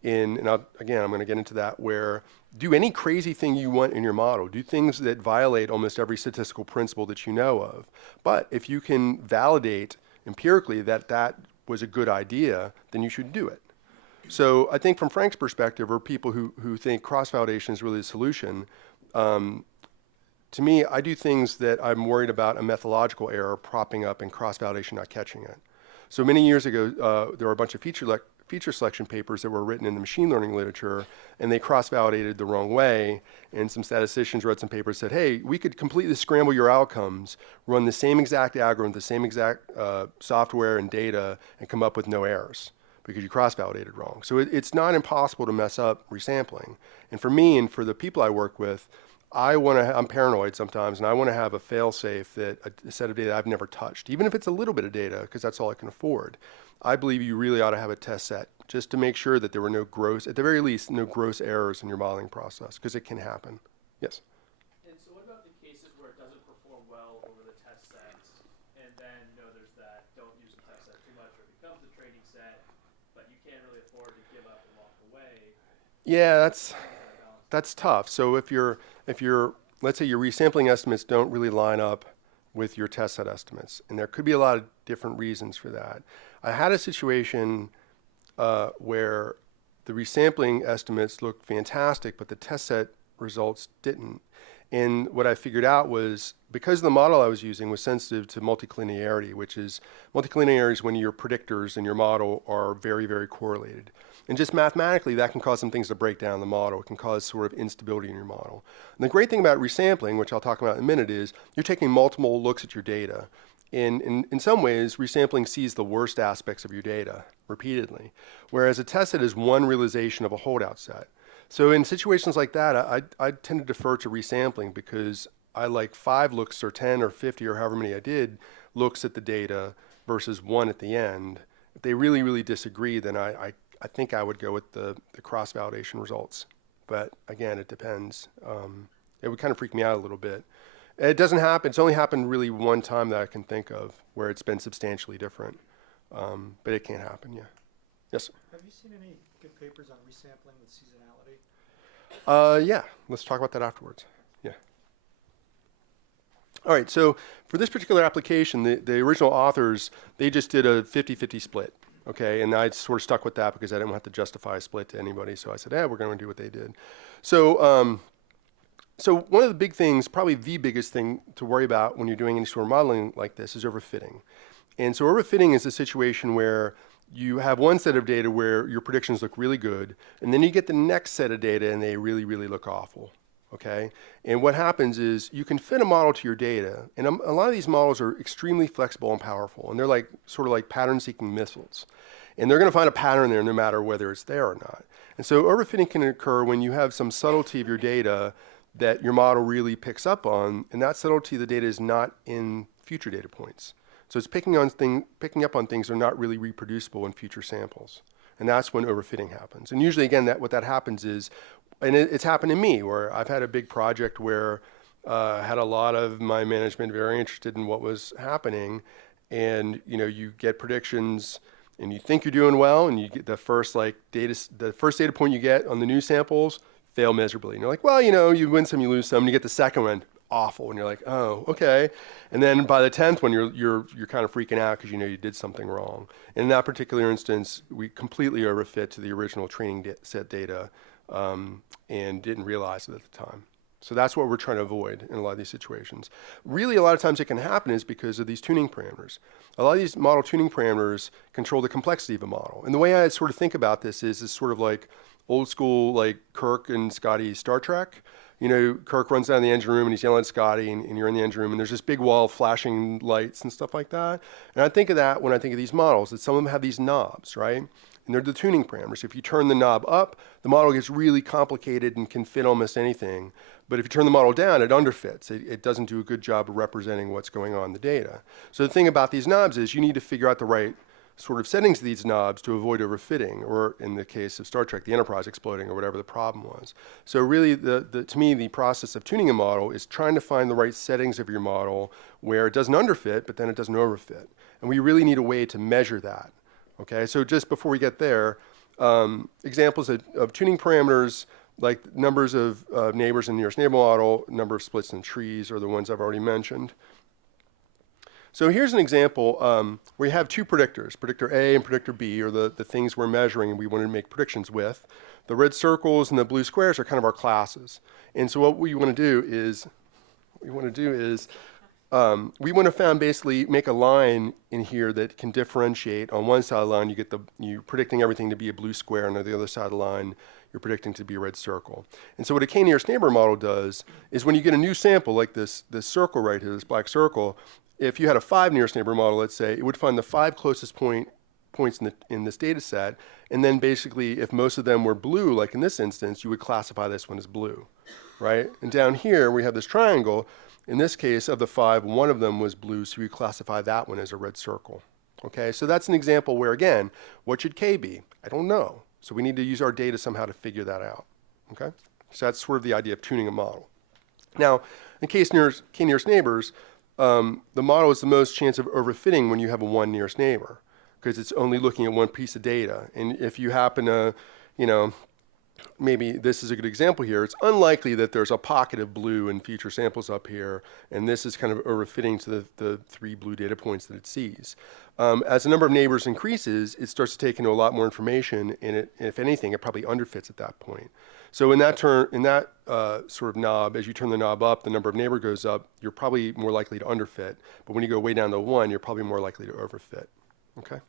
I'm going to get into that, where do any crazy thing you want in your model. Do things that violate almost every statistical principle that you know of. But if you can validate empirically that was a good idea, then you should do it. So I think from Frank's perspective, or people who think cross-validation is really the solution, to me, I do things that I'm worried about a methodological error propping up and cross-validation not catching it. So many years ago, there were a bunch of feature feature selection papers that were written in the machine learning literature, and they cross-validated the wrong way. And some statisticians wrote some papers that said, hey, we could completely scramble your outcomes, run the same exact algorithm, the same exact software and data, and come up with no errors because you cross-validated wrong. So it's not impossible to mess up resampling. And for me and for the people I work with, I'm paranoid sometimes, and I want to have a fail-safe that a set of data I've never touched, even if it's a little bit of data, because that's all I can afford. I believe you really ought to have a test set just to make sure that there were no gross, at the very least, no gross errors in your modeling process, because it can happen. Yes? And so what about the cases where it doesn't perform well over the test sets, and then there's that don't use the test set too much, or it becomes the training set, but you can't really afford to give up and walk away? Yeah, that's tough. So if you're, let's say your resampling estimates don't really line up with your test set estimates, and there could be a lot of different reasons for that. I had a situation where the resampling estimates looked fantastic, but the test set results didn't. And what I figured out was, because the model I was using was sensitive to multicollinearity, which is, multicollinearity is when your predictors in your model are very, very correlated. And just mathematically, that can cause some things to break down the model. It can cause sort of instability in your model. And the great thing about resampling, which I'll talk about in a minute, is you're taking multiple looks at your data. And in some ways, resampling sees the worst aspects of your data repeatedly, whereas a test set is one realization of a holdout set. So in situations like that, I tend to defer to resampling because I like 5 looks or 10 or 50 or however many I did looks at the data versus 1 at the end. If they really, really disagree, then I think I would go with the cross-validation results. But again, it depends. It would kind of freak me out a little bit. It doesn't happen. It's only happened really one time that I can think of where it's been substantially different. But it can happen, yeah. Yes? Have you seen any good papers on resampling with seasonality? Yeah, let's talk about that afterwards. Yeah. All right, so for this particular application, the original authors, they just did a 50-50 split. Okay, and I sort of stuck with that because I didn't have to justify a split to anybody. So I said, we're going to do what they did. So, so one of the big things, probably the biggest thing to worry about when you're doing any sort of modeling like this is overfitting. And so overfitting is a situation where you have one set of data where your predictions look really good, and then you get the next set of data and they really, really look awful. Okay, and what happens is you can fit a model to your data, and a lot of these models are extremely flexible and powerful, and they're like sort of like pattern-seeking missiles, and they're going to find a pattern there no matter whether it's there or not. And so overfitting can occur when you have some subtlety of your data that your model really picks up on, and that subtlety of the data is not in future data points. So it's picking up on things that are not really reproducible in future samples, and that's when overfitting happens. And usually, again, what that happens is, and it's happened to me, where I've had a big project where I had a lot of my management very interested in what was happening, and you get predictions, and you think you're doing well, and you get the first data point you get on the new samples fail miserably, and you're like, well, you win some, you lose some, and you get the second one awful, and you're like, oh, okay, and then by the 10th one, you're kind of freaking out because you did something wrong. And in that particular instance, we completely overfit to the original training set data. And didn't realize it at the time. So that's what we're trying to avoid in a lot of these situations. Really, a lot of times it can happen is because of these tuning parameters. A lot of these model tuning parameters control the complexity of a model. And the way I sort of think about this is sort of like old school, like Kirk and Scotty Star Trek. Kirk runs down the engine room and he's yelling at Scotty, and you're in the engine room, and there's this big wall of flashing lights and stuff like that. And I think of that when I think of these models, that some of them have these knobs, right? And they're the tuning parameters. If you turn the knob up, the model gets really complicated and can fit almost anything. But if you turn the model down, it underfits. It doesn't do a good job of representing what's going on in the data. So the thing about these knobs is you need to figure out the right sort of settings of these knobs to avoid overfitting, or in the case of Star Trek, the Enterprise exploding, or whatever the problem was. So really, to me, the process of tuning a model is trying to find the right settings of your model where it doesn't underfit, but then it doesn't overfit. And we really need a way to measure that. Okay, so just before we get there, examples of tuning parameters, like numbers of neighbors in the nearest neighbor model, number of splits in trees, are the ones I've already mentioned. So here's an example where you have 2 predictors. Predictor A and predictor B are the things we're measuring and we want to make predictions with. The red circles and the blue squares are kind of our classes. And so what we want to do is, we want to basically make a line in here that can differentiate. On one side of the line, you're predicting everything to be a blue square, and on the other side of the line, you're predicting to be a red circle. And so what a k-nearest neighbor model does is when you get a new sample, like this circle right here, this black circle, if you had a 5 nearest neighbor model, let's say, it would find the 5 closest points in this data set, and then basically if most of them were blue, like in this instance, you would classify this one as blue, right? And down here we have this triangle. In this case, of the 5, 1 of them was blue, so we classify that one as a red circle. Okay, so that's an example where, again, what should K be? I don't know. So we need to use our data somehow to figure that out. Okay, so that's sort of the idea of tuning a model. Now, in k-nearest neighbors, the model is the most chance of overfitting when you have a 1 nearest neighbor, because it's only looking at one piece of data. And if you happen to, maybe this is a good example here, it's unlikely that there's a pocket of blue in future samples up here, and this is kind of overfitting to the 3 blue data points that it sees. As the number of neighbors increases, it starts to take in a lot more information, and if anything, it probably underfits at that point. So in that sort of knob, as you turn the knob up, the number of neighbor goes up, you're probably more likely to underfit. But when you go way down to 1, you're probably more likely to overfit. Okay?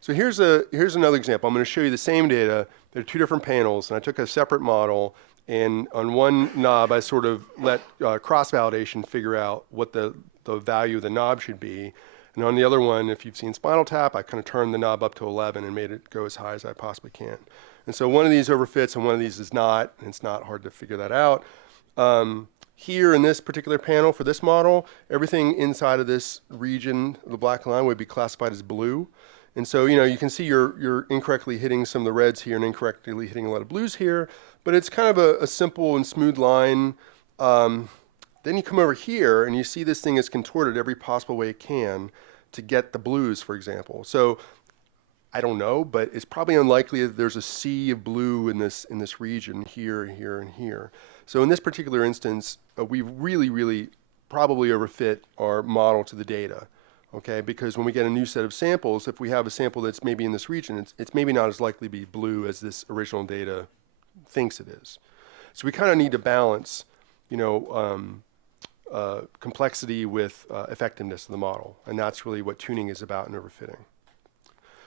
So here's another example. I'm going to show you the same data. There are 2 different panels, and I took a separate model, and on one knob I sort of let cross-validation figure out what the value of the knob should be. And on the other one, if you've seen Spinal Tap, I kind of turned the knob up to 11 and made it go as high as I possibly can. And so one of these overfits and one of these is not, and it's not hard to figure that out. Here in this particular panel for this model, everything inside of this region, the black line, would be classified as blue. And so, you can see you're incorrectly hitting some of the reds here and incorrectly hitting a lot of blues here, but it's kind of a simple and smooth line. Then you come over here and you see this thing is contorted every possible way it can to get the blues, for example. So I don't know, but it's probably unlikely that there's a sea of blue in this region here, here, and here. So in this particular instance, we really probably overfit our model to the data. Okay, because when we get a new set of samples, if we have a sample that's maybe in this region, it's maybe not as likely to be blue as this original data thinks it is. So we kind of need to balance, complexity with effectiveness of the model, and that's really what tuning is about in overfitting.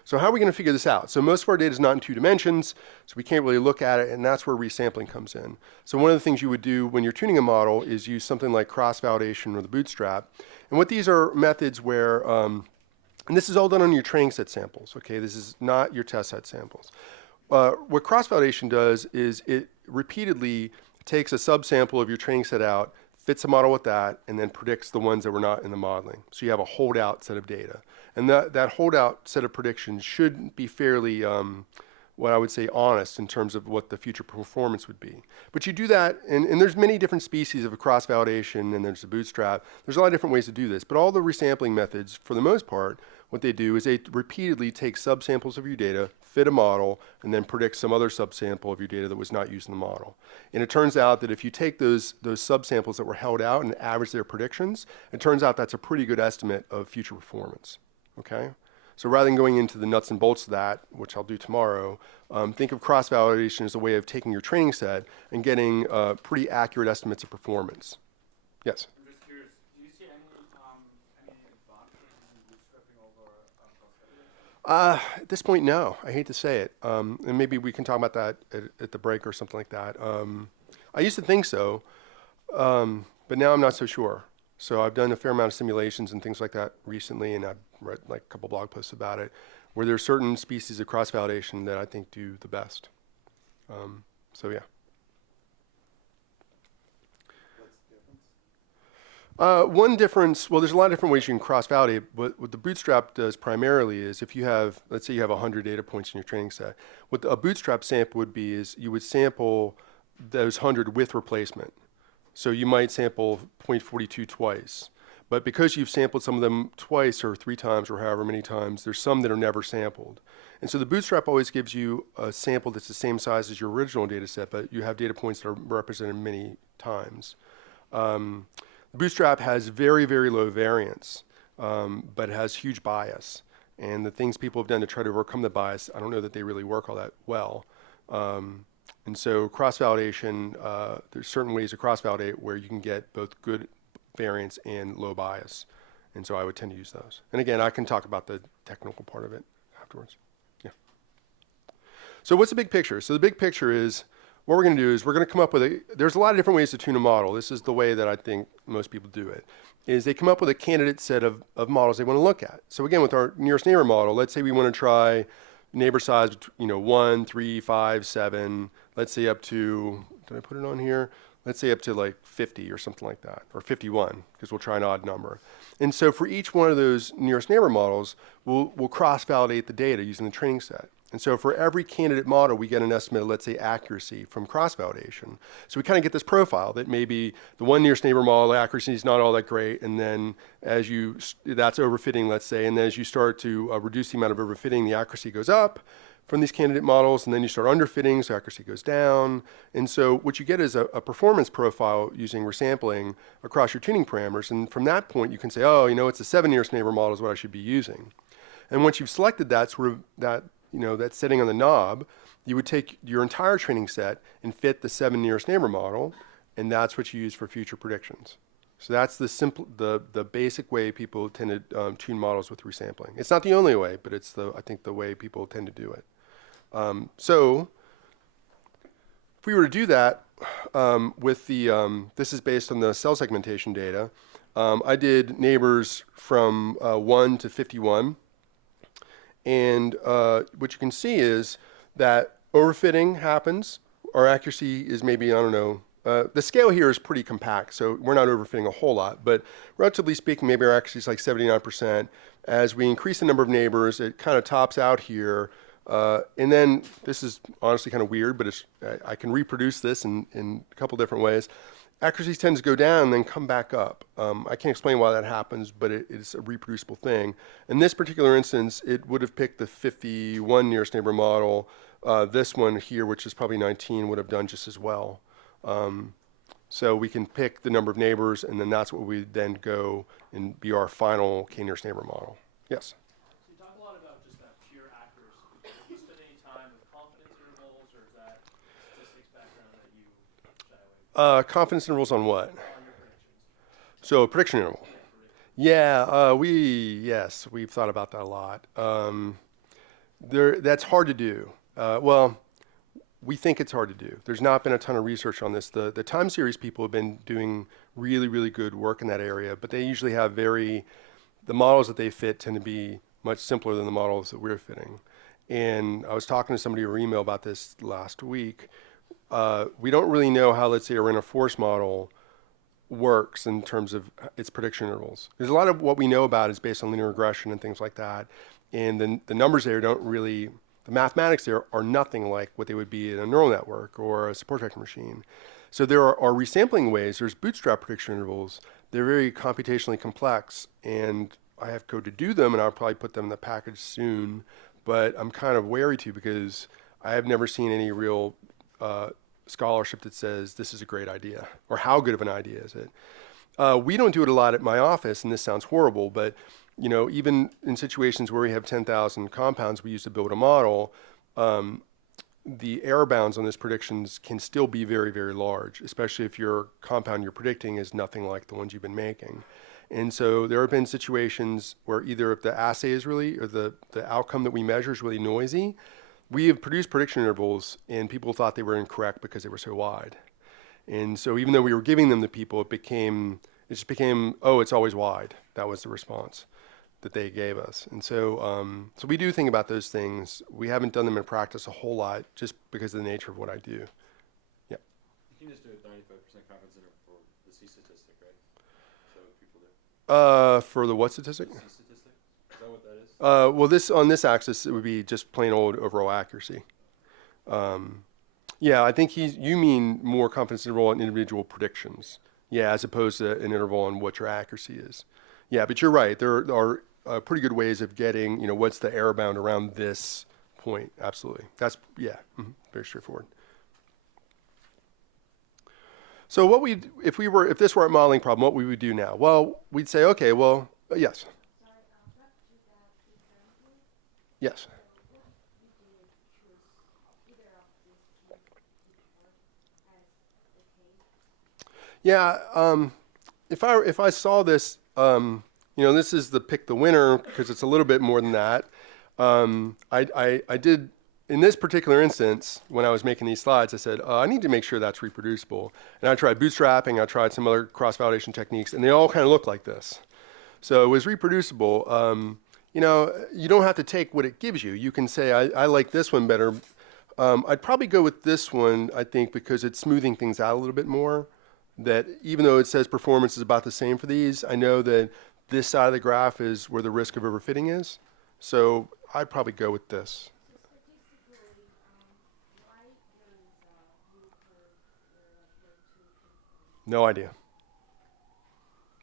So how are we going to figure this out? So most of our data is not in 2 dimensions, so we can't really look at it, and that's where resampling comes in. So one of the things you would do when you're tuning a model is use something like cross-validation or the bootstrap. And what these are methods where, and this is all done on your training set samples, okay? This is not your test set samples. What cross-validation does is it repeatedly takes a subsample of your training set out, fits a model with that, and then predicts the ones that were not in the modeling. So you have a holdout set of data. And that holdout set of predictions should be fairly, what I would say, honest in terms of what the future performance would be. But you do that, and there's many different species of cross-validation, and there's the bootstrap. There's a lot of different ways to do this. But all the resampling methods, for the most part, what they do is they repeatedly take subsamples of your data, fit a model, and then predict some other subsample of your data that was not used in the model. And it turns out that if you take those subsamples that were held out and average their predictions, it turns out that's a pretty good estimate of future performance. Okay? So rather than going into the nuts and bolts of that, which I'll do tomorrow, think of cross-validation as a way of taking your training set and getting pretty accurate estimates of performance. Yes? I'm just curious, do you see any advantages in bootstrapping over cross-validation? At this point, no. I hate to say it. And maybe we can talk about that at the break or something like that. I used to think so, but now I'm not so sure. So I've done a fair amount of simulations and things like that recently, and I've read like a couple blog posts about it, where there are certain species of cross-validation that I think do the best. So yeah. What's the difference? One difference, well, there's a lot of different ways you can cross-validate, but what the bootstrap does primarily is if you have, let's say you have 100 data points in your training set, what a bootstrap sample would be is you would sample those 100 with replacement. So you might sample 0.42 twice, but because you've sampled some of them twice or 3 times or however many times, there's some that are never sampled. And so the bootstrap always gives you a sample that's the same size as your original data set, but you have data points that are represented many times. The bootstrap has very, very low variance, but it has huge bias. And the things people have done to try to overcome the bias, I don't know that they really work all that well. And so cross-validation, there's certain ways to cross-validate where you can get both good variance and low bias. And so I would tend to use those. And again, I can talk about the technical part of it afterwards. Yeah. So what's the big picture? So the big picture is, what we're going to do is we're going to come up with there's a lot of different ways to tune a model. This is the way that I think most people do it, is they come up with a candidate set of models they want to look at. So again, with our nearest neighbor model, let's say we want to try neighbor size, 1, 3, 5, 7, let's say up to, did I put it on here? Let's say up to like 50 or something like that, or 51, because we'll try an odd number. And so for each one of those nearest neighbor models, we'll cross-validate the data using the training set. And so for every candidate model, we get an estimate of, let's say, accuracy from cross-validation. So we kind of get this profile that maybe the one nearest neighbor model, the accuracy is not all that great, and then as that's overfitting, let's say, and then as you start to reduce the amount of overfitting, the accuracy goes up from these candidate models, and then you start underfitting, so accuracy goes down. And so what you get is a performance profile using resampling across your tuning parameters, and from that point, you can say, oh, it's a 7 nearest neighbor model is what I should be using. And once you've selected that that setting on the knob, you would take your entire training set and fit the 7 nearest neighbor model, and that's what you use for future predictions. So that's the basic way people tend to tune models with resampling. It's not the only way, but it's I think the way people tend to do it. So if we were to do that with this is based on the cell segmentation data. I did neighbors from 1 to 51. And what you can see is that overfitting happens. Our accuracy is maybe, I don't know, the scale here is pretty compact, so we're not overfitting a whole lot. But relatively speaking, maybe our accuracy is like 79%. As we increase the number of neighbors, it kind of tops out here. And then this is honestly kind of weird, but I can reproduce this in a couple different ways. Accuracy tends to go down and then come back up. I can't explain why that happens, but it's a reproducible thing. In this particular instance, it would have picked the 51 nearest neighbor model. This one here, which is probably 19, would have done just as well. So we can pick the number of neighbors, and then that's what we then go and be our final k-nearest neighbor model. Yes? So you talk a lot about just that pure accuracy. Have you spent any time with confidence intervals, or is that statistics background that you shy away from? Confidence intervals on what? On your predictions. So prediction interval. Yeah, we've thought about that a lot. That's hard to do. We think it's hard to do. There's not been a ton of research on this. The time series people have been doing really, really good work in that area, but they usually have the models that they fit tend to be much simpler than the models that we're fitting. And I was talking to somebody over email about this last week. We don't really know how, let's say, a random forest model works in terms of its prediction intervals. There's a lot of what we know about is based on linear regression and things like that. And then the numbers there don't really, the mathematics there are nothing like what they would be in a neural network or a support vector machine. So there are resampling ways. There's bootstrap prediction intervals. They're very computationally complex, and I have code to do them, and I'll probably put them in the package soon. But I'm kind of wary to, because I have never seen any real scholarship that says this is a great idea, or how good of an idea is it. We don't do it a lot at my office, and this sounds horrible, but even in situations where we have 10,000 compounds we use to build a model, the error bounds on those predictions can still be very, very large, especially if your compound you're predicting is nothing like the ones you've been making. And so there have been situations where either if the assay is really, or the outcome that we measure is really noisy, we have produced prediction intervals and people thought they were incorrect because they were so wide. And so even though we were giving them to people, it just became, oh, it's always wide. That was the response that they gave us. And so so we do think about those things. We haven't done them in practice a whole lot just because of the nature of what I do. Yeah. You can just do a 95% confidence interval for the C statistic, right? Is that what people do? For the what statistic? C statistic? Is that what that is? Well, on this axis, it would be just plain old overall accuracy. Yeah, I think you mean more confidence interval on individual predictions. Yeah, as opposed to an interval on what your accuracy is. Yeah, but you're right. There are pretty good ways of getting, what's the error bound around this point. Absolutely. That's, very straightforward. So if this were a modeling problem, what we would do now? Well, we'd say, okay, well, yes. Yes. Yeah, if I saw this, this is the pick the winner because it's a little bit more than that. I did, in this particular instance, when I was making these slides, I said, I need to make sure that's reproducible. And I tried bootstrapping, I tried some other cross-validation techniques, and they all kind of look like this. So it was reproducible. You don't have to take what it gives you. You can say, I like this one better. I'd probably go with this one, I think, because it's smoothing things out a little bit more. That even though it says performance is about the same for these, I know that this side of the graph is where the risk of overfitting is. So I'd probably go with this. No idea.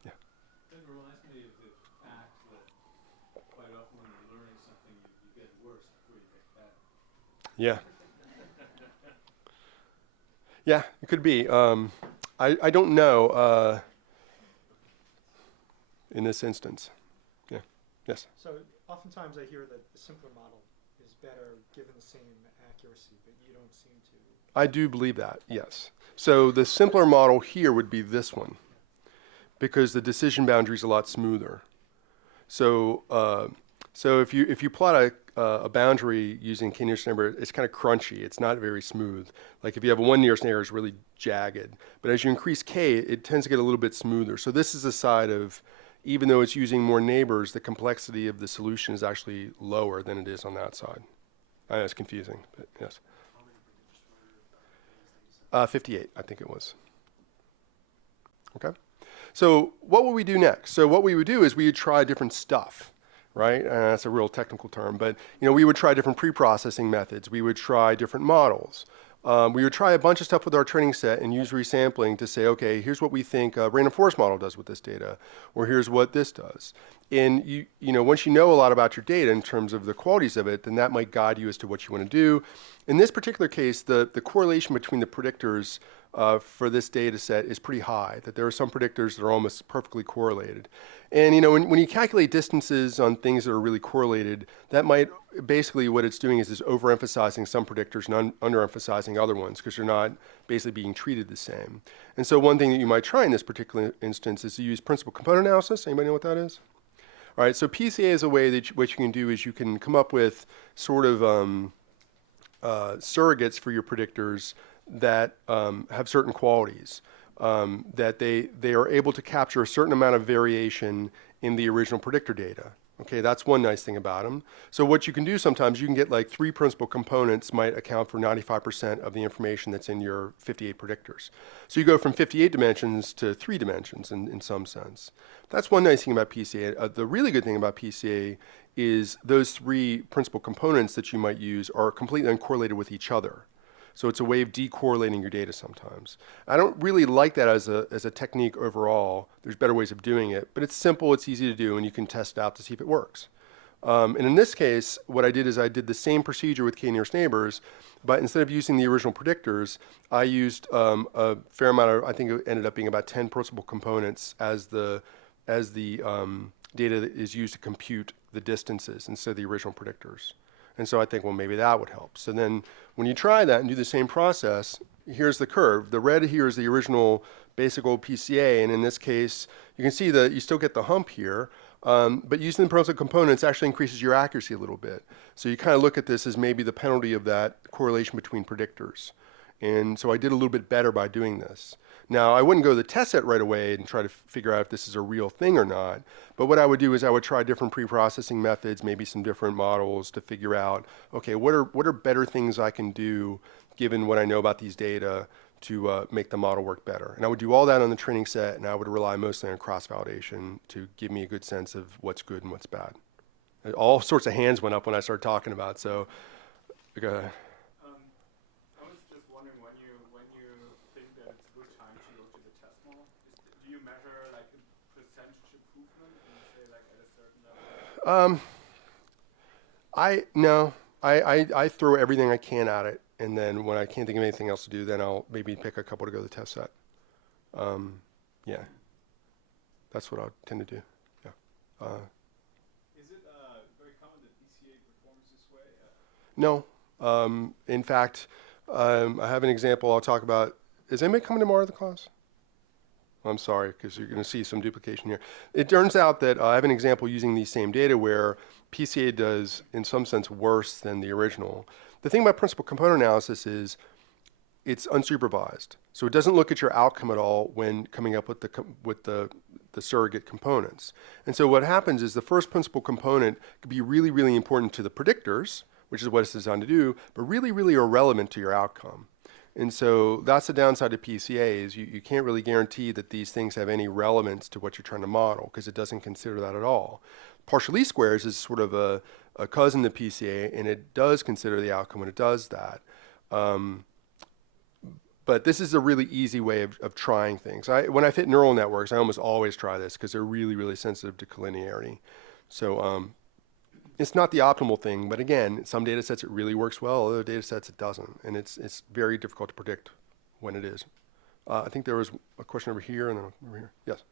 Yeah. It reminds me of the fact that quite often when you're learning something, you get worse before you get better. Yeah. Yeah, it could be. I don't know in this instance. Yeah. Yes. So oftentimes I hear that the simpler model is better given the same accuracy, but you don't seem to. I do believe that, yes. So the simpler model here would be this one because the decision boundary is a lot smoother. So if you plot a boundary using k nearest neighbor, it's kind of crunchy. It's not very smooth. Like if you have a 1 nearest neighbor, it's really jagged. But as you increase k, it tends to get a little bit smoother. So this is a side of, even though it's using more neighbors, the complexity of the solution is actually lower than it is on that side. I know it's confusing, but yes. How many predictors were in this data set? 58, I think it was. Okay. So what would we do next? So what we would do is we would try different stuff, right? That's a real technical term, but we would try different preprocessing methods. We would try different models. We would try a bunch of stuff with our training set and use resampling to say, okay, here's what we think a random forest model does with this data, or here's what this does. And once you know a lot about your data in terms of the qualities of it, then that might guide you as to what you want to do. In this particular case, the correlation between the predictors for this data set is pretty high, that there are some predictors that are almost perfectly correlated. And when you calculate distances on things that are really correlated, that might, basically what it's doing is overemphasizing some predictors and underemphasizing other ones because they're not basically being treated the same. And so one thing that you might try in this particular instance is to use principal component analysis. Anybody know what that is? All right, so PCA is a way that what you can do is you can come up with sort of surrogates for your predictors that have certain qualities, that they are able to capture a certain amount of variation in the original predictor data. Okay, that's one nice thing about them. So what you can do sometimes, you can get like 3 principal components might account for 95% of the information that's in your 58 predictors. So you go from 58 dimensions to 3 dimensions in some sense. That's one nice thing about PCA. The really good thing about PCA is those 3 principal components that you might use are completely uncorrelated with each other. So it's a way of decorrelating your data sometimes. I don't really like that as a technique overall. There's better ways of doing it, but it's simple, it's easy to do, and you can test it out to see if it works. And in this case, what I did is I did the same procedure with k-nearest neighbors, but instead of using the original predictors, I used a fair amount of, I think it ended up being about 10 principal components as the data that is used to compute the distances instead of the original predictors. And so I think, well, maybe that would help. So then when you try that and do the same process, here's the curve. The red here is the original basic old PCA, and in this case, you can see that you still get the hump here, but using the principal components actually increases your accuracy a little bit. So you kind of look at this as maybe the penalty of that correlation between predictors. And so I did a little bit better by doing this. Now, I wouldn't go to the test set right away and try to figure out if this is a real thing or not. But what I would do is I would try different preprocessing methods, maybe some different models to figure out, okay, what are better things I can do given what I know about these data to make the model work better. And I would do all that on the training set, and I would rely mostly on cross-validation to give me a good sense of what's good and what's bad. And all sorts of hands went up when I started talking about it, so go ahead. I was just wondering when you think that it's a good time to go to the test model, do you measure like a percentage improvement and you say like at a certain level? I throw everything I can at it, and then when I can't think of anything else to do, then I'll maybe pick a couple to go to the test set. Yeah, that's what I tend to do. Yeah. Is it very common that PCA performs this way? No. In fact, I have an example I'll talk about. Is anybody coming tomorrow to the class? I'm sorry, because you're going to see some duplication here. It turns out that I have an example using these same data where PCA does, in some sense, worse than the original. The thing about principal component analysis is it's unsupervised. So it doesn't look at your outcome at all when coming up with the surrogate components. And so what happens is the first principal component could be really, really important to the predictors, which is what it's designed to do, but really, really irrelevant to your outcome. And so that's the downside of PCA is you can't really guarantee that these things have any relevance to what you're trying to model because it doesn't consider that at all. Partial least squares is sort of a cousin to PCA, and it does consider the outcome when it does that. But this is a really easy way of trying things. When I fit neural networks, I almost always try this because they're really, really sensitive to collinearity. So it's not the optimal thing, but again, some data sets it really works well, other data sets it doesn't, and it's very difficult to predict when it is. I think there was a question over here and then over here. Yes?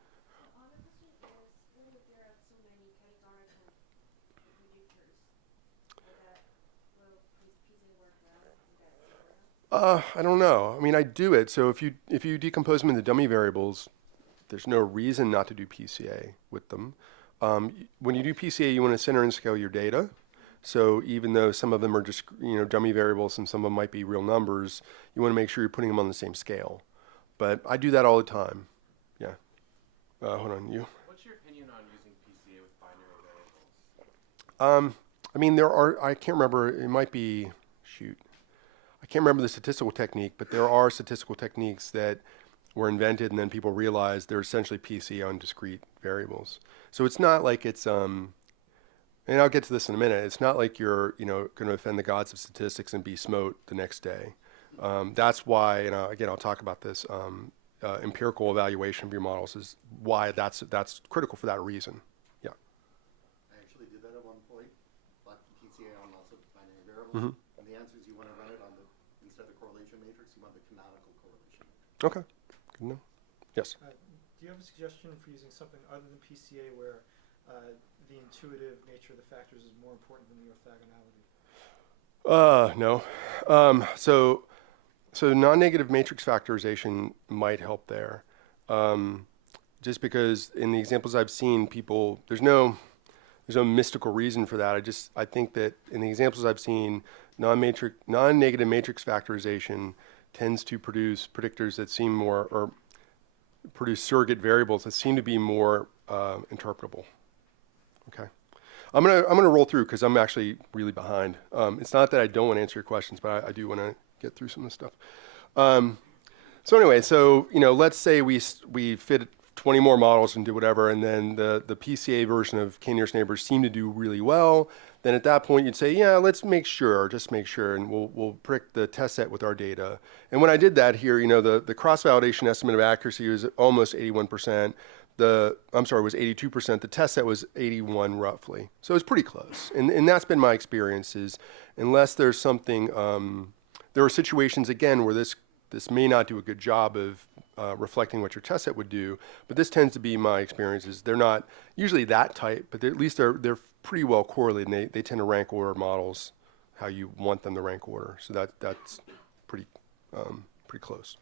I don't know. I mean, I do it. So if you decompose them into dummy variables, there's no reason not to do PCA with them. When you do PCA, you want to center and scale your data. So even though some of them are just dummy variables and some of them might be real numbers, you want to make sure you're putting them on the same scale. But I do that all the time. Yeah. Hold on, you. What's your opinion on using PCA with binary variables? I mean, I can't remember. It might be I can't remember the statistical technique, but there are statistical techniques that were invented and then people realized they're essentially PCA on discrete variables. So it's not like it's, and I'll get to this in a minute, it's not like you're going to offend the gods of statistics and be smote the next day. That's why, and again, I'll talk about this, empirical evaluation of your models is why that's critical for that reason. Yeah. I actually did that at one point, but PCA on lots of binary variables. Mm-hmm. And the answer is you want to run it on instead of the correlation matrix, you want the canonical correlation matrix. Okay. Good to know. Yes. Do you have a suggestion for using something other than PCA where the intuitive nature of the factors is more important than the orthogonality? No. So non-negative matrix factorization might help there. Just because in the examples I've seen, there's no mystical reason for that. I think that in the examples I've seen, non-negative matrix factorization tends to produce predictors that seem more, or produce surrogate variables that seem to be more interpretable. Okay. I'm gonna roll through because I'm actually really behind. It's not that I don't want to answer your questions, but I do want to get through some of this stuff. So anyway, let's say we fit 20 more models and do whatever, and then the PCA version of k-nearest neighbors seem to do really well. Then at that point you'd say, yeah, let's just make sure, and we'll predict the test set with our data. And when I did that here, the cross-validation estimate of accuracy was almost 81%. Was 82%. The test set was 81 roughly. So it's pretty close. And that's been my experience is unless there's something, there are situations again where this may not do a good job of reflecting what your test set would do, but this tends to be my experiences. They're not usually that tight, but at least they're pretty well correlated, and they tend to rank order models how you want them to rank order. So that's pretty close.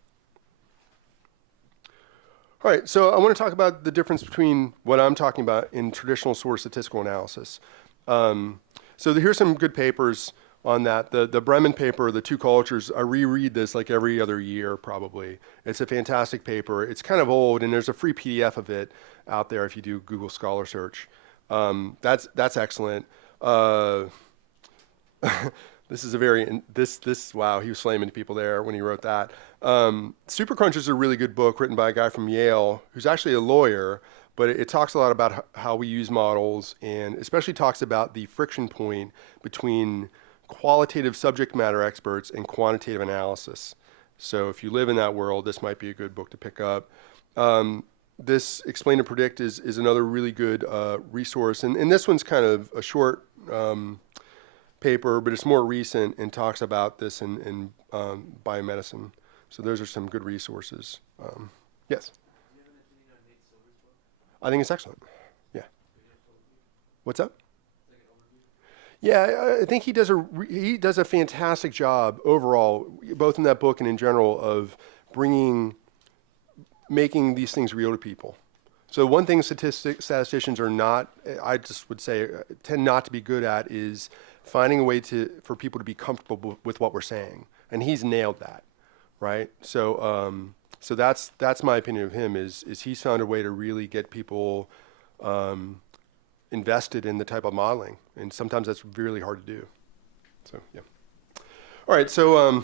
All right, so I want to talk about the difference between what I'm talking about in traditional sort of statistical analysis. So here's some good papers on that. The Bremen paper, the two cultures, I reread this like every other year probably. It's a fantastic paper. It's kind of old, and there's a free PDF of it out there if you do Google Scholar Search. That's excellent. This is wow, he was slamming people there when he wrote that. Supercrunch is a really good book written by a guy from Yale who's actually a lawyer, but it talks a lot about how we use models, and especially talks about the friction point between qualitative subject matter experts and quantitative analysis. So if you live in that world, this might be a good book to pick up. This Explain and Predict is another really good resource, and this one's kind of a short paper, but it's more recent and talks about this in biomedicine. So those are some good resources. Yes? Do you have an opinion on Nate Silver's book? I think it's excellent. Yeah. What's up? Like an overview? Yeah, I think he does a fantastic job overall, both in that book and in general, of making these things real to people. So one thing statisticians are not, I just would say, tend not to be good at is finding a way for people to be comfortable with what we're saying. And he's nailed that, right? So so that's my opinion of him, is he's found a way to really get people invested in the type of modeling. And sometimes that's really hard to do. So, yeah. All right, so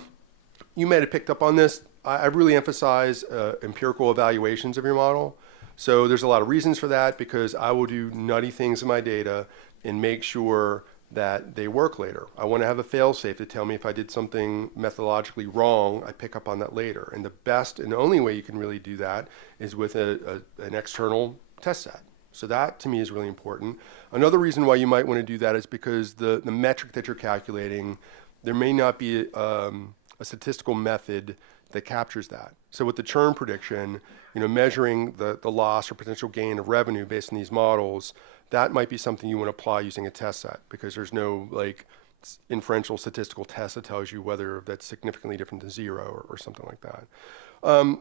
you might have picked up on this. I really emphasize empirical evaluations of your model. So there's a lot of reasons for that, because I will do nutty things in my data and make sure that they work later. I want to have a fail-safe to tell me if I did something methodologically wrong. I pick up on that later. And the best and only way you can really do that is with an external test set. So that, to me, is really important. Another reason why you might want to do that is because the metric that you're calculating, there may not be a statistical method that captures that. So with the churn prediction, measuring the loss or potential gain of revenue based on these models, that might be something you want to apply using a test set, because there's no inferential statistical test that tells you whether that's significantly different than 0 or something like that.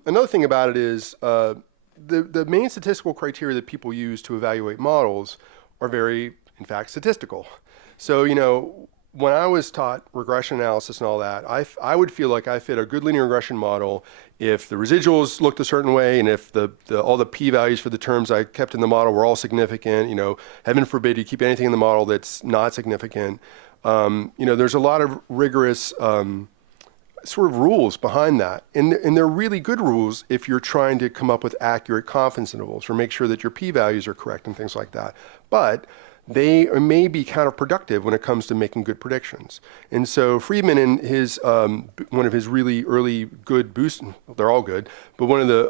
Another thing about it is the main statistical criteria that people use to evaluate models are very, in fact, statistical. So, when I was taught regression analysis and all that, I would feel like I fit a good linear regression model if the residuals looked a certain way, and if all the p-values for the terms I kept in the model were all significant. Heaven forbid you keep anything in the model that's not significant. There's a lot of rigorous sort of rules behind that. And they're really good rules if you're trying to come up with accurate confidence intervals or make sure that your p-values are correct and things like that. But they may be counterproductive when it comes to making good predictions. And so Friedman, in his one of his really early good they're all good, but one of the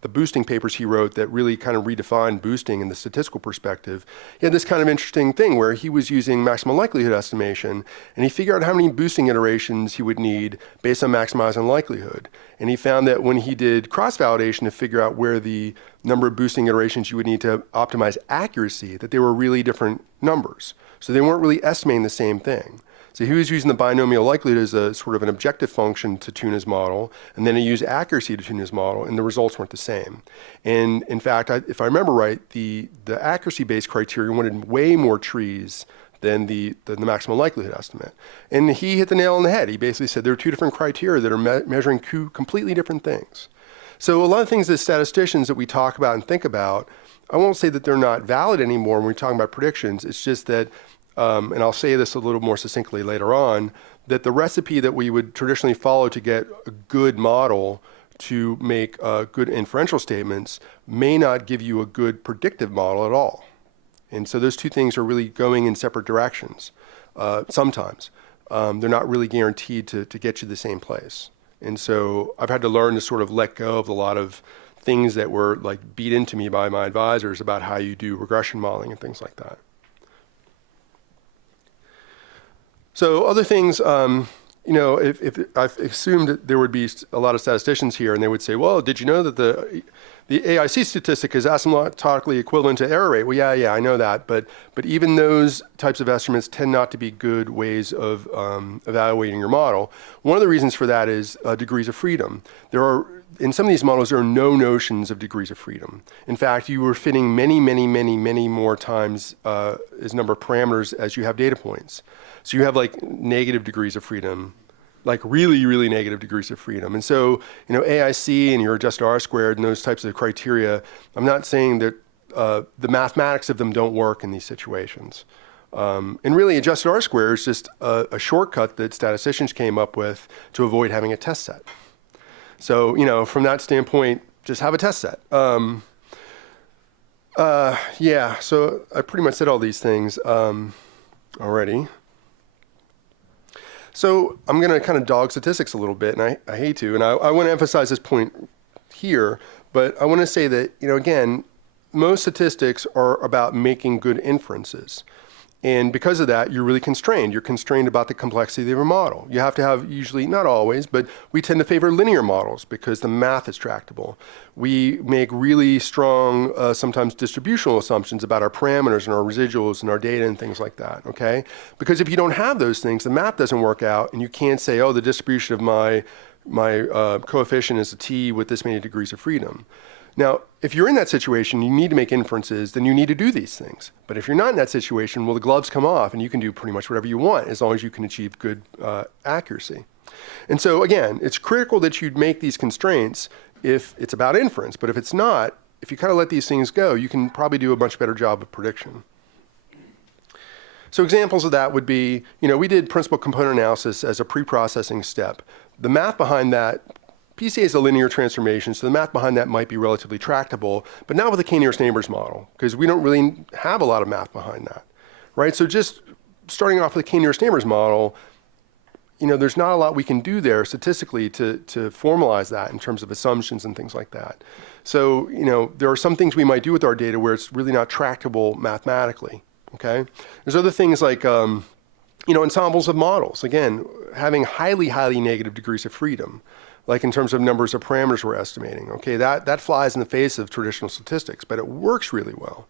the boosting papers he wrote that really kind of redefined boosting in the statistical perspective, he had this kind of interesting thing where he was using maximum likelihood estimation, and he figured out how many boosting iterations he would need based on maximizing likelihood. And he found that when he did cross-validation to figure out where the number of boosting iterations you would need to optimize accuracy, that they were really different numbers. So they weren't really estimating the same thing. So he was using the binomial likelihood as a sort of an objective function to tune his model, and then he used accuracy to tune his model, and the results weren't the same. And in fact, if I remember right, the accuracy-based criteria wanted way more trees than the maximum likelihood estimate. And he hit the nail on the head. He basically said there are two different criteria that are measuring two completely different things. So a lot of things as statisticians that we talk about and think about, I won't say that they're not valid anymore when we're talking about predictions. It's just that, and I'll say this a little more succinctly later on, that the recipe that we would traditionally follow to get a good model to make good inferential statements may not give you a good predictive model at all. And so those two things are really going in separate directions sometimes. They're not really guaranteed to get you the same place. And so I've had to learn to sort of let go of a lot of things that were beat into me by my advisors about how you do regression modeling and things like that. So other things, if I've assumed that there would be a lot of statisticians here, and they would say, well, did you know that the AIC statistic is asymptotically equivalent to error rate? Well, yeah, I know that, but even those types of estimates tend not to be good ways of evaluating your model. One of the reasons for that is degrees of freedom. In some of these models, there are no notions of degrees of freedom. In fact, you are fitting many more times as number of parameters as you have data points. So you have negative degrees of freedom, really negative degrees of freedom. And so, AIC and your adjusted R-squared and those types of criteria, I'm not saying that the mathematics of them don't work in these situations. And really, adjusted R-squared is just a shortcut that statisticians came up with to avoid having a test set. So, from that standpoint, just have a test set. Yeah, so I pretty much said all these things already. So I'm going to kind of dog statistics a little bit, and I hate to, and I want to emphasize this point here, but I want to say that, again, most statistics are about making good inferences. And because of that, you're really constrained. You're constrained about the complexity of your model. You have to have, usually, not always, but we tend to favor linear models because the math is tractable. We make really strong, sometimes distributional assumptions about our parameters and our residuals and our data and things like that, okay? Because if you don't have those things, the math doesn't work out, and you can't say, oh, the distribution of my coefficient is a t with this many degrees of freedom. Now, if you're in that situation, you need to make inferences, then you need to do these things. But if you're not in that situation, well, the gloves come off and you can do pretty much whatever you want as long as you can achieve good accuracy. And so again, it's critical that you'd make these constraints if it's about inference. But if it's not, if you kind of let these things go, you can probably do a much better job of prediction. So examples of that would be, we did principal component analysis as a pre-processing step. The math behind that, PCA is a linear transformation, so the math behind that might be relatively tractable, but not with the k-nearest neighbors model, because we don't really have a lot of math behind that, right? So just starting off with the k-nearest neighbors model, there's not a lot we can do there statistically to formalize that in terms of assumptions and things like that. So, there are some things we might do with our data where it's really not tractable mathematically, okay? There's other things like, ensembles of models. Again, having highly, highly negative degrees of freedom, like in terms of numbers of parameters we're estimating. Okay, that flies in the face of traditional statistics, but it works really well.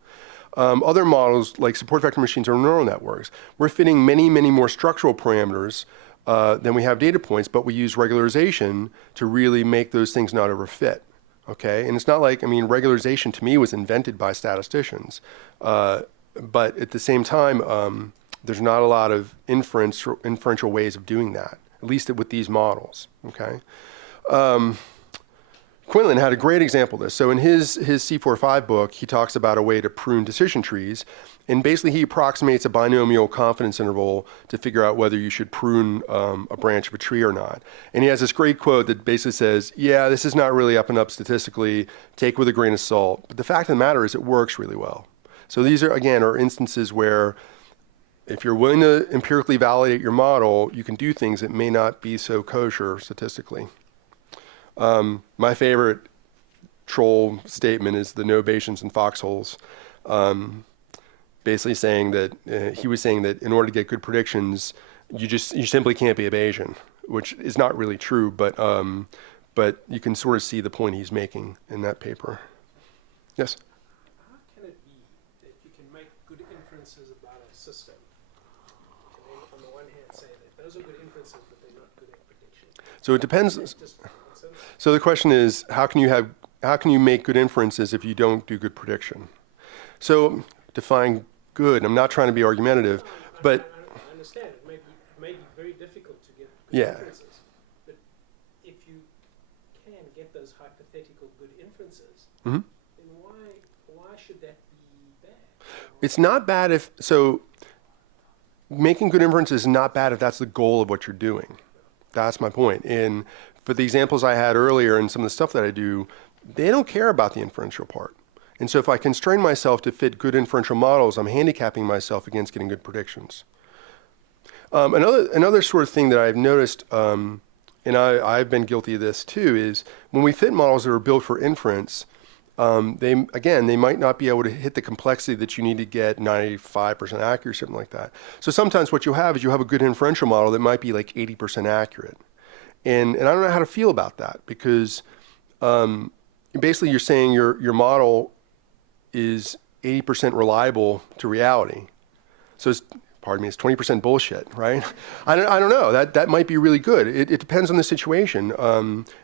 Other models, like support vector machines or neural networks, we're fitting many, many more structural parameters than we have data points, but we use regularization to really make those things not overfit. Okay, and it's not like, regularization to me was invented by statisticians, but at the same time, there's not a lot of inferential ways of doing that, at least with these models, okay? Quinlan had a great example of this. So in his C45 book, he talks about a way to prune decision trees, and basically he approximates a binomial confidence interval to figure out whether you should prune a branch of a tree or not. And he has this great quote that basically says, yeah, this is not really up and up statistically, take with a grain of salt. But the fact of the matter is it works really well. So these are instances where if you're willing to empirically validate your model, you can do things that may not be so kosher statistically. My favorite troll statement is the no Bayesians and foxholes. Basically saying that he was saying that in order to get good predictions, you simply can't be a Bayesian, which is not really true, but you can sort of see the point he's making in that paper. Yes? How can it be that you can make good inferences about a system, and then on the one hand say that those are good inferences, but they're not good at prediction? So it depends. So the question is, how can you make good inferences if you don't do good prediction? So define good. I'm not trying to be argumentative, but I understand it may be very difficult to get good inferences. But if you can get those hypothetical good inferences, then why should that be bad? It's not bad making good inferences is not bad if that's the goal of what you're doing. That's my point. And for the examples I had earlier and some of the stuff that I do, they don't care about the inferential part. And so if I constrain myself to fit good inferential models, I'm handicapping myself against getting good predictions. Another sort of thing that I've noticed, and I've been guilty of this too, is when we fit models that are built for inference, they might not be able to hit the complexity that you need to get 95% accuracy, something like that. So sometimes what you have is you have a good inferential model that might be like 80% accurate. And I don't know how to feel about that because basically you're saying your model is 80% reliable to reality. So it's 20% bullshit, right? I don't know. That might be really good. It depends on the situation.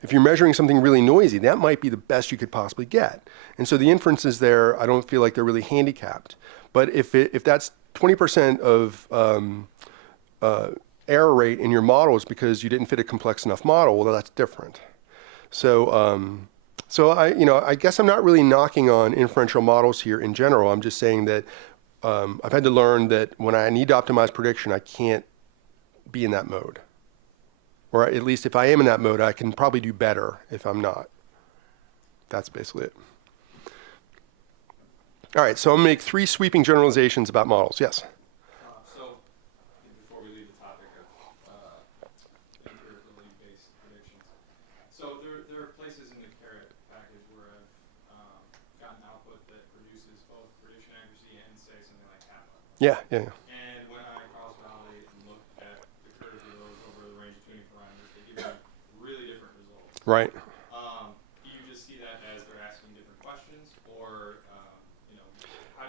If you're measuring something really noisy, that might be the best you could possibly get. And so the inferences there, I don't feel like they're really handicapped. But if that's 20% of error rate in your model is because you didn't fit a complex enough model, well, that's different. So I guess I'm not really knocking on inferential models here in general. I'm just saying that I've had to learn that when I need to optimize prediction, I can't be in that mode. Or at least if I am in that mode, I can probably do better if I'm not. That's basically it. All right, so I'm going to make 3 sweeping generalizations about models. Yes? So before we leave the topic of empirically based predictions, so there are places in the caret package where I've gotten output that produces both prediction accuracy and say something like kappa. Yeah. And when I cross-validate and look at the curves of those over the range of tuning parameters, they give me really different results. Right. Do you just see that as they're asking different questions, or how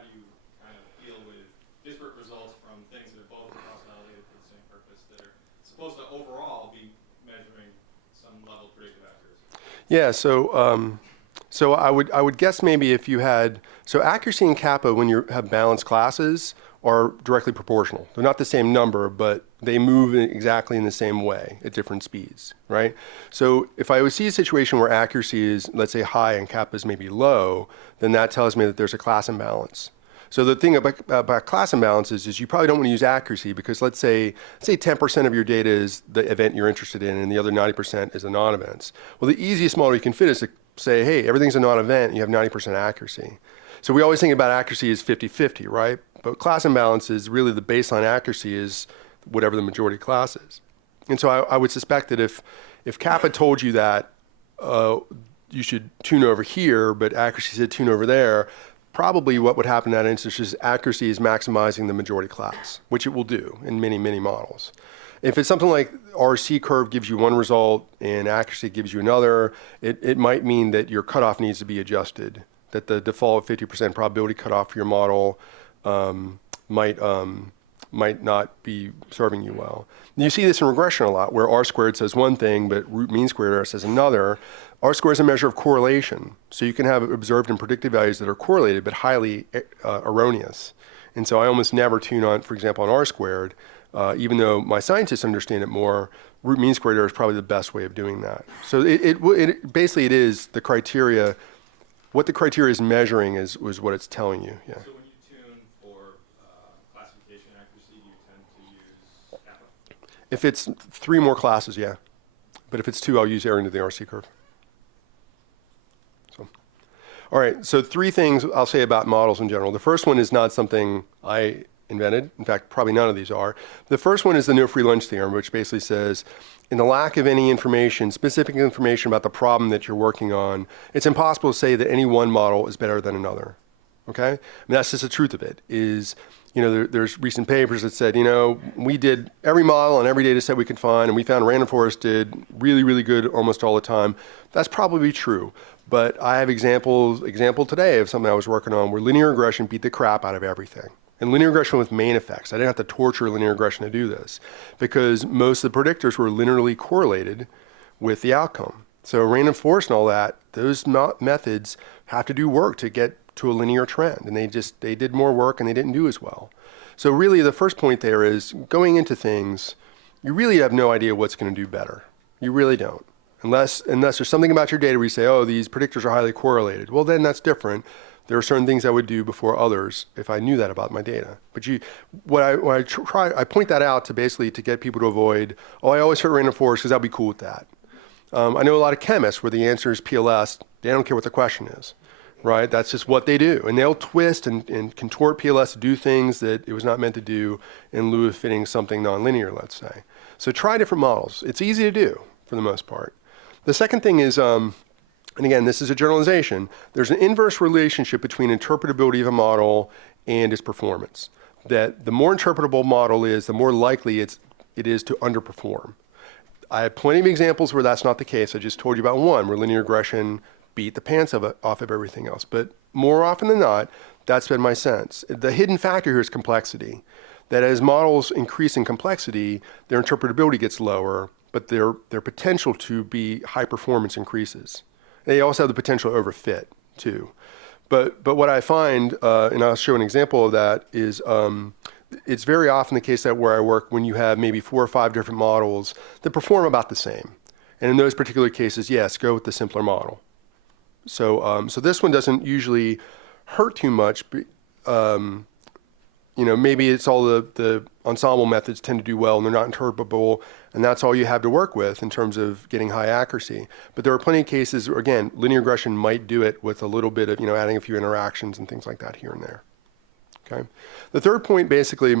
do you kind of deal with disparate results from things that are both cross-validated for the same purpose that are supposed to overall be measuring some level of predictive accuracy? Yeah, so I would guess maybe if you had, so accuracy and kappa when you have balanced classes are directly proportional. They're not the same number, but they move exactly in the same way at different speeds, right? So if I would see a situation where accuracy is, let's say, high and kappa is maybe low, then that tells me that there's a class imbalance. So the thing about class imbalances is you probably don't want to use accuracy because let's say 10% of your data is the event you're interested in and the other 90% is the non-events. Well, the easiest model you can fit is to say, hey, everything's a non-event and you have 90% accuracy. So we always think about accuracy as 50-50, right? But class imbalance is really the baseline accuracy is whatever the majority class is. And so I would suspect that if kappa told you that you should tune over here, but accuracy said tune over there, probably what would happen in that instance is accuracy is maximizing the majority class, which it will do in many, many models. If it's something like RC curve gives you one result and accuracy gives you another, it might mean that your cutoff needs to be adjusted, that the default 50% probability cutoff for your model might not be serving you well. You see this in regression a lot, where R squared says one thing, but root mean squared error says another. R squared is a measure of correlation. So you can have observed and predicted values that are correlated, but highly erroneous. And so I almost never tune on, for example, on R squared, even though my scientists understand it more. Root mean squared error is probably the best way of doing that. So it basically it is the criteria. What the criteria is measuring is what it's telling you. Yeah. So when you tune for classification accuracy, you tend to use kappa? If it's 3 more classes, yeah. But if it's 2, I'll use error into the RC curve. So, all right. So 3 things I'll say about models in general. The first one is not something I invented. In fact, probably none of these are. The first one is the no free lunch theorem, which basically says, in the lack of any information, specific information about the problem that you're working on, it's impossible to say that any one model is better than another. Okay? I mean, that's just the truth of it, is, there's recent papers that said, we did every model and every data set we could find, and we found random forest did really, really good almost all the time. That's probably true. But I have example today of something I was working on where linear regression beat the crap out of everything. And linear regression with main effects. I didn't have to torture linear regression to do this because most of the predictors were linearly correlated with the outcome. So random forest and all that, those methods have to do work to get to a linear trend. And they did more work and they didn't do as well. So really the first point there is going into things, you really have no idea what's going to do better. You really don't. Unless there's something about your data where you say, oh, these predictors are highly correlated. Well, then that's different. There are certain things I would do before others if I knew that about my data. But I point that out to basically to get people to avoid, I always fit random forest because I'll be cool with that. I know a lot of chemists where the answer is PLS. They don't care what the question is, right? That's just what they do. And they'll twist and contort PLS to do things that it was not meant to do in lieu of fitting something nonlinear, let's say. So try different models. It's easy to do for the most part. The second thing is, and again, this is a generalization, there's an inverse relationship between interpretability of a model and its performance. That the more interpretable model is, the more likely it is to underperform. I have plenty of examples where that's not the case. I just told you about one where linear regression beat the pants off of everything else. But more often than not, that's been my sense. The hidden factor here is complexity. That as models increase in complexity, their interpretability gets lower, but their potential to be high performance increases. They also have the potential to overfit too. But what I find, and I'll show an example of that, is it's very often the case that where I work when you have maybe 4 or 5 different models that perform about the same. And in those particular cases, yes, go with the simpler model. So this one doesn't usually hurt too much. Maybe it's all the ensemble methods tend to do well and they're not interpretable, and that's all you have to work with in terms of getting high accuracy. But there are plenty of cases where, again, linear regression might do it with a little bit of, adding a few interactions and things like that here and there. Okay. The third point basically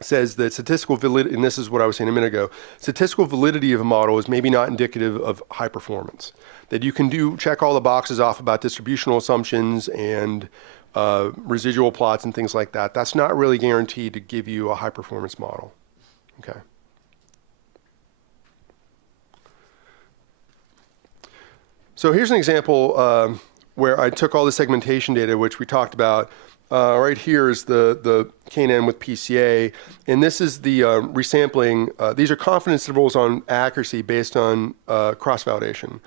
says that statistical validity, and this is what I was saying a minute ago, statistical validity of a model is maybe not indicative of high performance. That you can check all the boxes off about distributional assumptions and residual plots and things like that. That's not really guaranteed to give you a high performance model. Okay. So here's an example where I took all the segmentation data, which we talked about. Right here is the K&N with PCA, and this is the resampling. These are confidence intervals on accuracy based on cross-validation.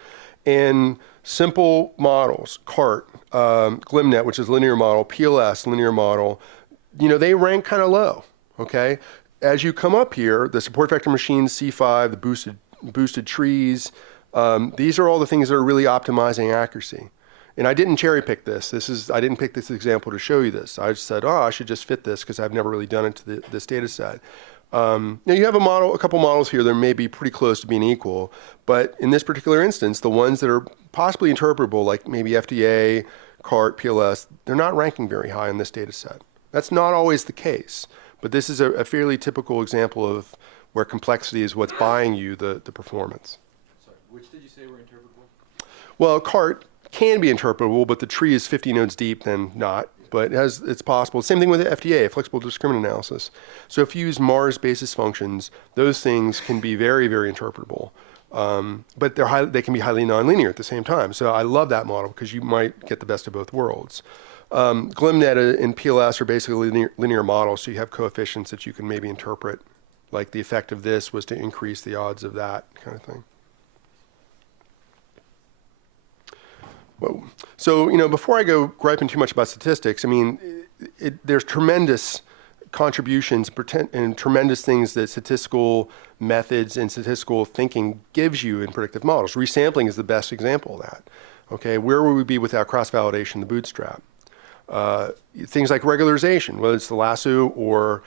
And simple models, CART, GlimNet, which is linear model, PLS, linear model, they rank kind of low, okay? As you come up here, the support vector machines, C5, the boosted trees, these are all the things that are really optimizing accuracy. And I didn't cherry pick this. I didn't pick this example to show you this. I just said, I should just fit this because I've never really done it to this data set. Now you have a couple models here that may be pretty close to being equal, but in this particular instance, the ones that are possibly interpretable, like maybe FDA, CART, PLS, they're not ranking very high in this data set. That's not always the case, but this is a fairly typical example of where complexity is what's buying you the performance. Sorry, which did you say were interpretable? Well, CART can be interpretable, but the tree is 50 nodes deep, then not. But it's possible. Same thing with the FDA, flexible discriminant analysis. So if you use Mars basis functions, those things can be very, very interpretable. But they can be highly nonlinear at the same time. So I love that model because you might get the best of both worlds. GlimNet and PLS are basically linear models, so you have coefficients that you can maybe interpret, like the effect of this was to increase the odds of that kind of thing. Whoa. So, before I go griping too much about statistics, there's tremendous contributions and tremendous things that statistical methods and statistical thinking gives you in predictive models. Resampling is the best example of that. Okay, where would we be without cross-validation, the bootstrap? Things like regularization, whether it's the lasso or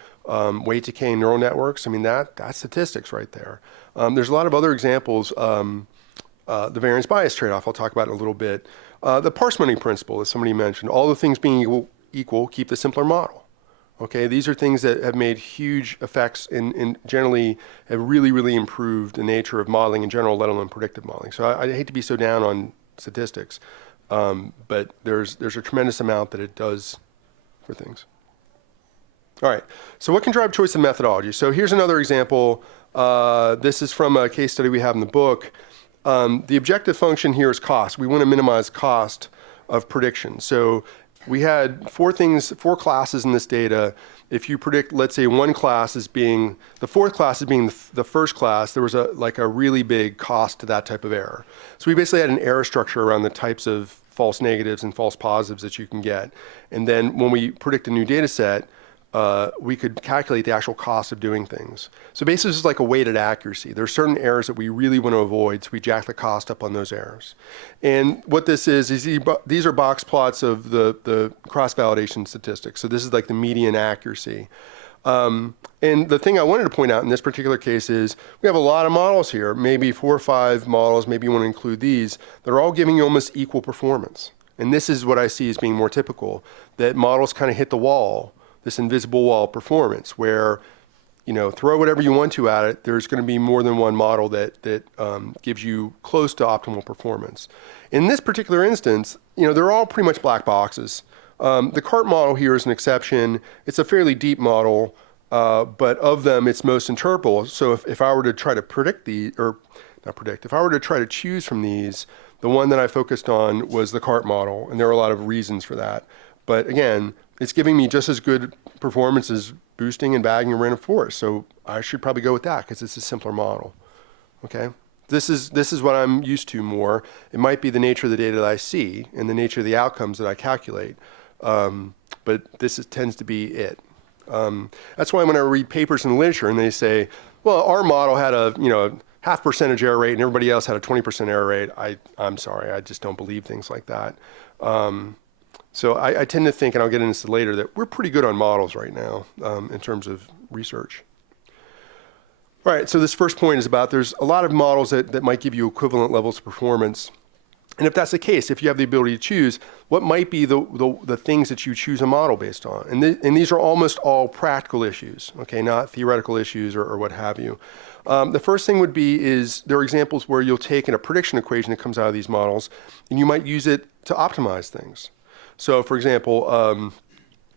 weight decay neural networks, that's statistics right there. There's a lot of other examples. The variance bias trade-off, I'll talk about in a little bit. The parsimony principle, as somebody mentioned, all the things being equal, keep the simpler model. Okay, these are things that have made huge effects and generally have really, really improved the nature of modeling in general, let alone predictive modeling. So I hate to be so down on statistics, but there's a tremendous amount that it does for things. All right, so what can drive choice of methodology? So here's another example. This is from a case study we have in the book. The objective function here is cost. We want to minimize cost of prediction. So we had four classes in this data. If you predict, let's say one class as being, the fourth class as being the first class, there was a really big cost to that type of error. So we basically had an error structure around the types of false negatives and false positives that you can get. And then when we predict a new data set, we could calculate the actual cost of doing things. So basically, this is like a weighted accuracy. There are certain errors that we really want to avoid, so we jack the cost up on those errors. And what this is these are box plots of the cross-validation statistics. So this is like the median accuracy. And the thing I wanted to point out in this particular case is we have a lot of models here, maybe 4 or 5 models, maybe you want to include these. They're all giving you almost equal performance. And this is what I see as being more typical, that models kind of hit the wall, this invisible wall of performance where, throw whatever you want to at it, there's going to be more than one model that gives you close to optimal performance. In this particular instance, they're all pretty much black boxes. The CART model here is an exception. It's a fairly deep model, but of them, it's most interpretable. So if I were to try to if I were to try to choose from these, the one that I focused on was the CART model, and there are a lot of reasons for that. But again, it's giving me just as good performance as boosting and bagging and random forest. So I should probably go with that because it's a simpler model. Okay? This is what I'm used to more. It might be the nature of the data that I see and the nature of the outcomes that I calculate. But tends to be it. That's why when I read papers in the literature and they say, well, our model had a 0.5% error rate and everybody else had a 20% error rate, I'm sorry, I just don't believe things like that. So I tend to think, and I'll get into this later, that we're pretty good on models right now in terms of research. All right, so this first point is about there's a lot of models that might give you equivalent levels of performance. And if that's the case, if you have the ability to choose, what might be the things that you choose a model based on? And these are almost all practical issues, okay, not theoretical issues or what have you. The first thing would be there are examples where you'll take in a prediction equation that comes out of these models, and you might use it to optimize things. So, for example,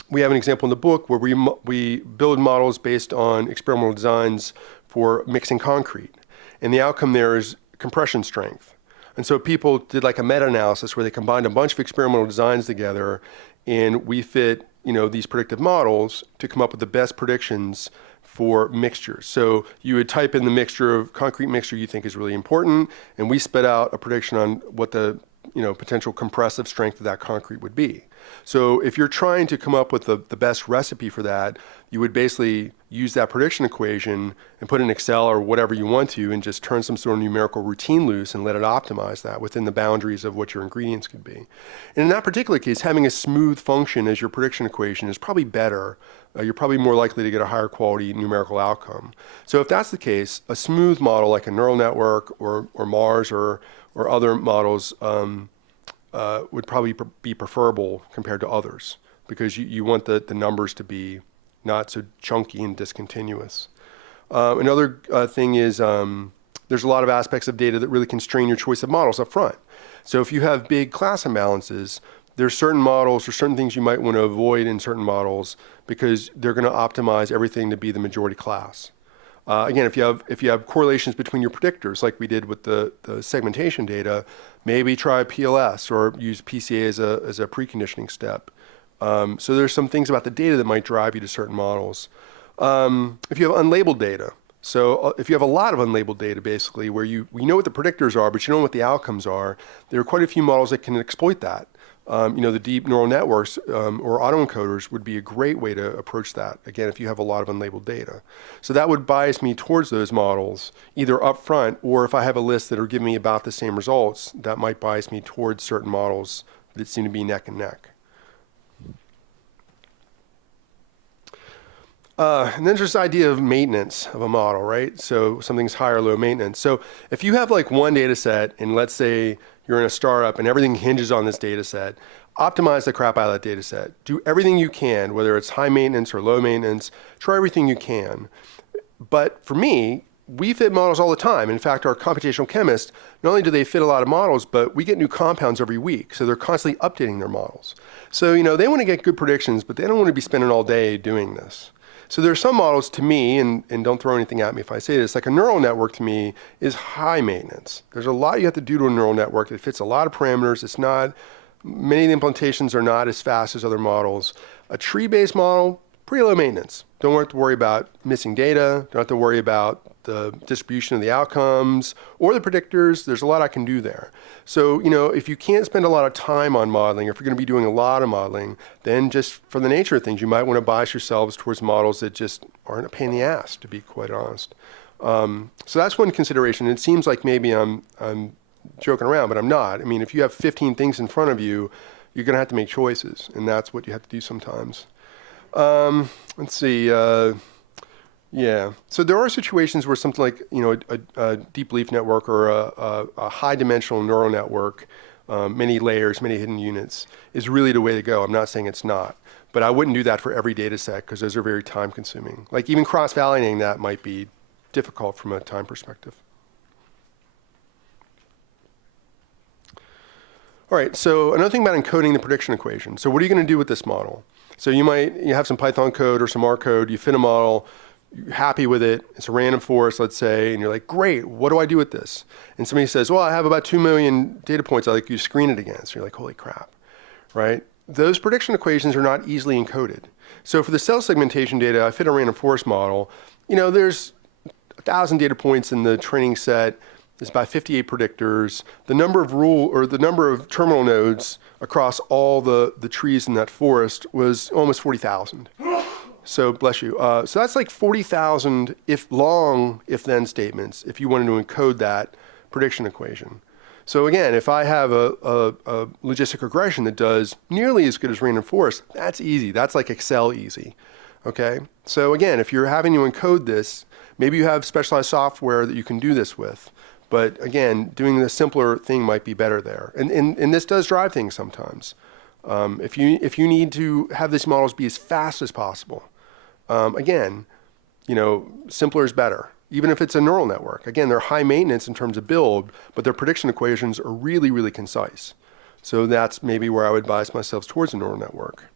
we have an example in the book where we build models based on experimental designs for mixing concrete. And the outcome there is compression strength. And so people did like a meta-analysis where they combined a bunch of experimental designs together, and we fit, these predictive models to come up with the best predictions for mixtures. So you would type in the concrete mixture you think is really important, and we spit out a prediction on what the potential compressive strength of that concrete would be. So if you're trying to come up with the best recipe for that, you would basically use that prediction equation and put in Excel or whatever you want to, and just turn some sort of numerical routine loose and let it optimize that within the boundaries of what your ingredients could be. And in that particular case, having a smooth function as your prediction equation is probably better. You're probably more likely to get a higher quality numerical outcome. So if that's the case, a smooth model like a neural network or Mars or other models would probably be preferable compared to others, because you want the numbers to be not so chunky and discontinuous. Another thing is there's a lot of aspects of data that really constrain your choice of models up front. So if you have big class imbalances, there's certain models or certain things you might want to avoid in certain models because they're going to optimize everything to be the majority class. Again, if you have correlations between your predictors, like we did with the segmentation data, maybe try PLS or use PCA as a preconditioning step. So there's some things about the data that might drive you to certain models. If you have unlabeled data, so if you have a lot of unlabeled data, basically, where we know what the predictors are, but you don't know what the outcomes are, there are quite a few models that can exploit that. The deep neural networks or autoencoders would be a great way to approach that, again, if you have a lot of unlabeled data. So that would bias me towards those models, either up front, or if I have a list that are giving me about the same results, that might bias me towards certain models that seem to be neck and neck. And then there's this idea of maintenance of a model, right? So something's high or low maintenance. So if you have like one data set, and let's say you're in a startup and everything hinges on this data set, optimize the crap out of that data set. Do everything you can, whether it's high maintenance or low maintenance, try everything you can. But for me, we fit models all the time. In fact, our computational chemists, not only do they fit a lot of models, but we get new compounds every week. So they're constantly updating their models. So, they want to get good predictions, but they don't want to be spending all day doing this. So there are some models to me, and don't throw anything at me if I say this, like a neural network to me is high maintenance. There's a lot you have to do to a neural network. It fits a lot of parameters. Many of the implementations are not as fast as other models. A tree-based model, pretty low maintenance. Don't have to worry about missing data. Don't have to worry about the distribution of the outcomes or the predictors. There's a lot I can do there. So, if you can't spend a lot of time on modeling, if you're going to be doing a lot of modeling, then just for the nature of things, you might want to bias yourselves towards models that just aren't a pain in the ass, to be quite honest. So that's one consideration. It seems like maybe I'm joking around, but I'm not. I mean, if you have 15 things in front of you, you're going to have to make choices, and that's what you have to do sometimes. Let's see. So there are situations where something like, a deep leaf network or a high dimensional neural network, many layers, many hidden units, is really the way to go. I'm not saying it's not, but I wouldn't do that for every data set because those are very time consuming. Like even cross-validating that might be difficult from a time perspective. All right, so another thing about encoding the prediction equation. So what are you going to do with this model? So you have some Python code or some R code, you fit a model, you're happy with it, it's a random forest, let's say, and you're like, great, what do I do with this? And somebody says, well, I have about 2 million data points I'd like you to screen it against. You're like, holy crap, right? Those prediction equations are not easily encoded. So for the cell segmentation data, I fit a random forest model. There's 1,000 data points in the training set. There's about 58 predictors. The number of terminal nodes across all the trees in that forest was almost 40,000. So bless you. So that's like 40,000 if-then statements if you wanted to encode that prediction equation. So again, if I have a logistic regression that does nearly as good as random forest, that's easy. That's like Excel easy. Okay. So again, if you're having to encode this, maybe you have specialized software that you can do this with. But again, doing the simpler thing might be better there. And this does drive things sometimes. If you need to have these models be as fast as possible, again, simpler is better. Even if it's a neural network. Again, they're high maintenance in terms of build, but their prediction equations are really, really concise. So that's maybe where I would bias myself towards a neural network.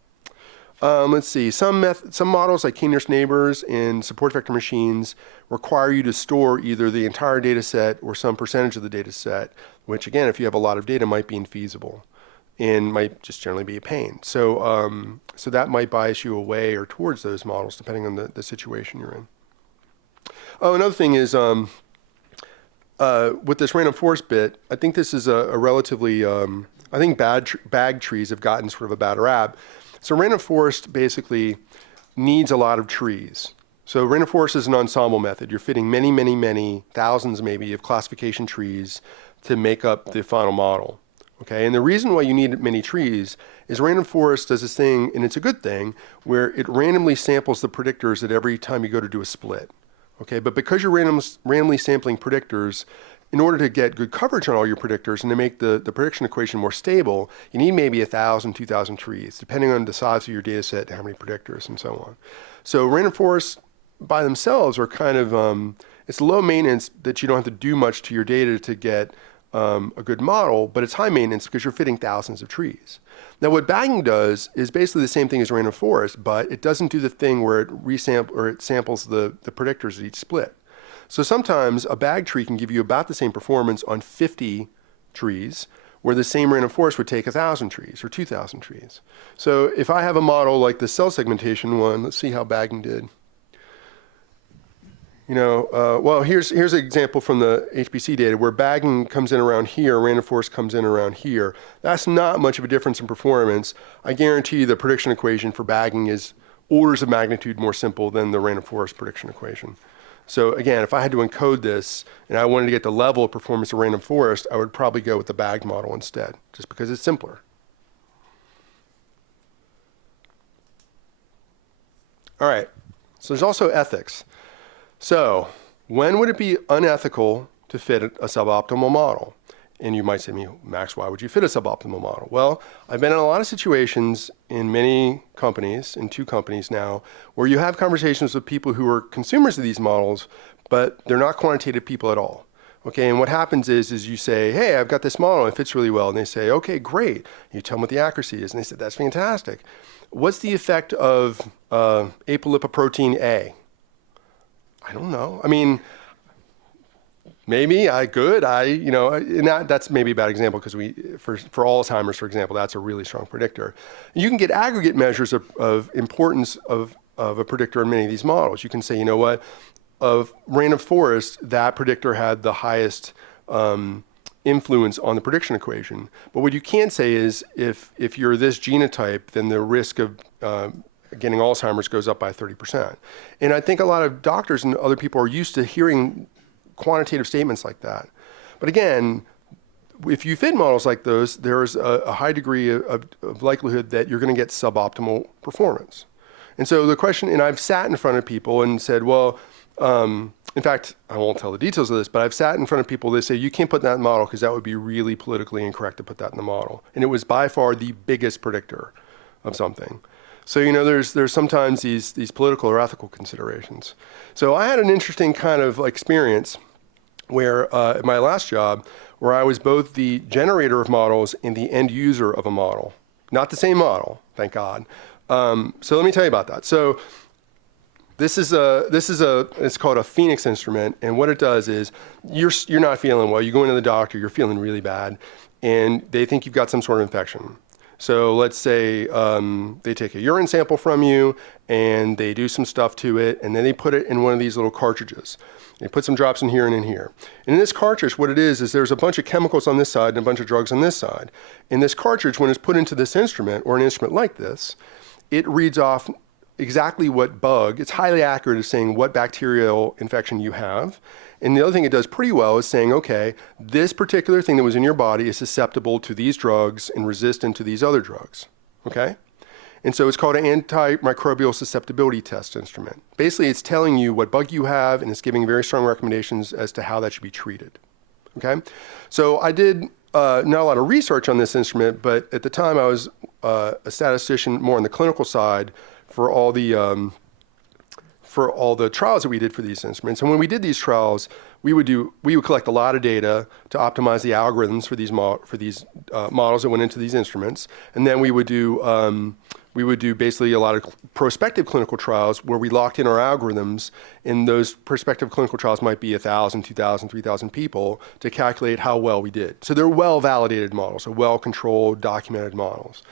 Let's see. Some models like k-nearest neighbors and support vector machines require you to store either the entire data set or some percentage of the data set, which again, if you have a lot of data, might be infeasible and might just generally be a pain. So, so that might bias you away or towards those models depending on the situation you're in. Oh, another thing is with this random forest bit, I think this is a relatively, I think bag trees have gotten sort of a bad rap. So random forest basically needs a lot of trees. So random forest is an ensemble method. You're fitting many, many, many thousands maybe of classification trees to make up the final model. Okay, and the reason why you need many trees is random forest does this thing, and it's a good thing, where it randomly samples the predictors at every time you go to do a split. Okay, but because you're randomly sampling predictors, in order to get good coverage on all your predictors and to make the prediction equation more stable, you need maybe 1,000, 2,000 trees, depending on the size of your data set and how many predictors and so on. So random forests by themselves are kind of, it's low maintenance that you don't have to do much to your data to get a good model, but it's high maintenance because you're fitting thousands of trees. Now what bagging does is basically the same thing as random forest, but it doesn't do the thing where it samples the predictors at each split. So sometimes a bag tree can give you about the same performance on 50 trees, where the same random forest would take 1,000 trees or 2,000 trees. So if I have a model like the cell segmentation one, let's see how bagging did. You know, well, here's an example from the HPC data where bagging comes in around here, random forest comes in around here. That's not much of a difference in performance. I guarantee you the prediction equation for bagging is orders of magnitude more simple than the random forest prediction equation. So again, if I had to encode this and I wanted to get the level of performance of random forest, I would probably go with the bagged model instead, just because it's simpler. All right, so there's also ethics. So when would it be unethical to fit a suboptimal model? And you might say to me, Max, why would you fit a suboptimal model? Well, I've been in a lot of situations in many companies, in 2 companies now, where you have conversations with people who are consumers of these models, but they're not quantitative people at all. Okay, and what happens is you say, hey, I've got this model, it fits really well. And they say, okay, great. You tell them what the accuracy is. And they say, that's fantastic. What's the effect of apolipoprotein A? I don't know. I mean, maybe and that's maybe a bad example because for Alzheimer's, for example, that's a really strong predictor. You can get aggregate measures of importance of a predictor in many of these models. You can say, you know what, of random forest, that predictor had the highest influence on the prediction equation. But what you can't say is if you're this genotype, then the risk of getting Alzheimer's goes up by 30%. And I think a lot of doctors and other people are used to hearing quantitative statements like that. But again, if you fit models like those, there's a high degree of likelihood that you're going to get suboptimal performance. And so the question, and I've sat in front of people and said, well, in fact, I won't tell the details of this, but I've sat in front of people, they say, you can't put that in the model because that would be really politically incorrect to put that in the model. And it was by far the biggest predictor of something. So, you know, there's sometimes these political or ethical considerations. So I had an interesting kind of experience where at my last job, where I was both the generator of models and the end user of a model. Not the same model, thank God. So let me tell you about that. So this is it's called a Phoenix instrument, and what it does is you're not feeling well. You go into the doctor, you're feeling really bad, and they think you've got some sort of infection. So let's say they take a urine sample from you and they do some stuff to it, and then they put it in one of these little cartridges. They put some drops in here and in here. And in this cartridge, what it is there's a bunch of chemicals on this side and a bunch of drugs on this side. And this cartridge, when it's put into this instrument, or an instrument like this, it reads off exactly what bug, it's highly accurate at saying what bacterial infection you have. And the other thing it does pretty well is saying, okay, this particular thing that was in your body is susceptible to these drugs and resistant to these other drugs, okay? And so it's called an antimicrobial susceptibility test instrument. Basically, it's telling you what bug you have, and it's giving very strong recommendations as to how that should be treated, okay? So I did not a lot of research on this instrument, but at the time I was a statistician more on the clinical side for all the trials that we did for these instruments. And when we did these trials, we would collect a lot of data to optimize the algorithms for these models that went into these instruments. And then we would we would do basically a lot of prospective clinical trials where we locked in our algorithms, and those prospective clinical trials might be 1,000, 2,000, 3,000 people to calculate how well we did. So they're well-validated models, so well-controlled, documented models.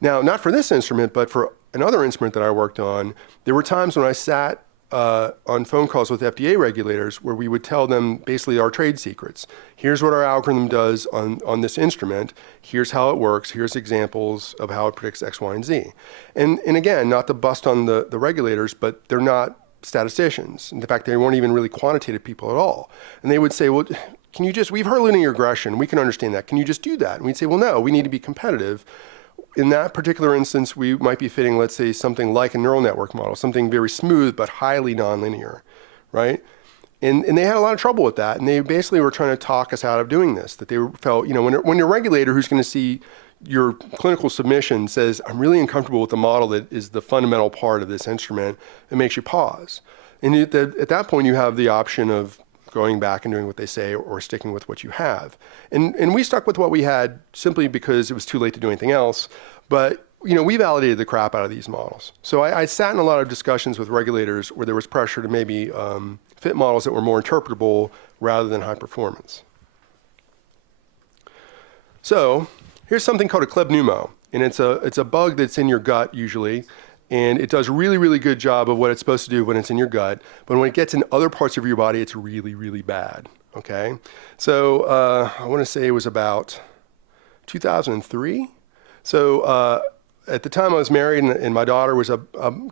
Now, not for this instrument, but for another instrument that I worked on, there were times when I sat on phone calls with FDA regulators where we would tell them basically our trade secrets. Here's what our algorithm does on this instrument. Here's how it works. Here's examples of how it predicts X, Y, and Z. And again, not to bust on the regulators, but they're not statisticians. In fact, they weren't even really quantitative people at all. And they would say, well, can you just, we've heard linear regression. We can understand that. Can you just do that? And we'd say, well, no, we need to be competitive. In that particular instance, we might be fitting, let's say, something like a neural network model, something very smooth but highly nonlinear, right? And they had a lot of trouble with that, and they basically were trying to talk us out of doing this, that they felt, when your regulator who's going to see your clinical submission says, I'm really uncomfortable with the model that is the fundamental part of this instrument, it makes you pause. And at that point, you have the option of going back and doing what they say or sticking with what you have. And we stuck with what we had simply because it was too late to do anything else. But we validated the crap out of these models. So I sat in a lot of discussions with regulators where there was pressure to maybe fit models that were more interpretable rather than high performance. So here's something called a klebpneumo. And it's a bug that's in your gut usually. And it does a really, really good job of what it's supposed to do when it's in your gut. But when it gets in other parts of your body, it's really, really bad, okay? So I want to say it was about 2003. So at the time I was married, and my daughter was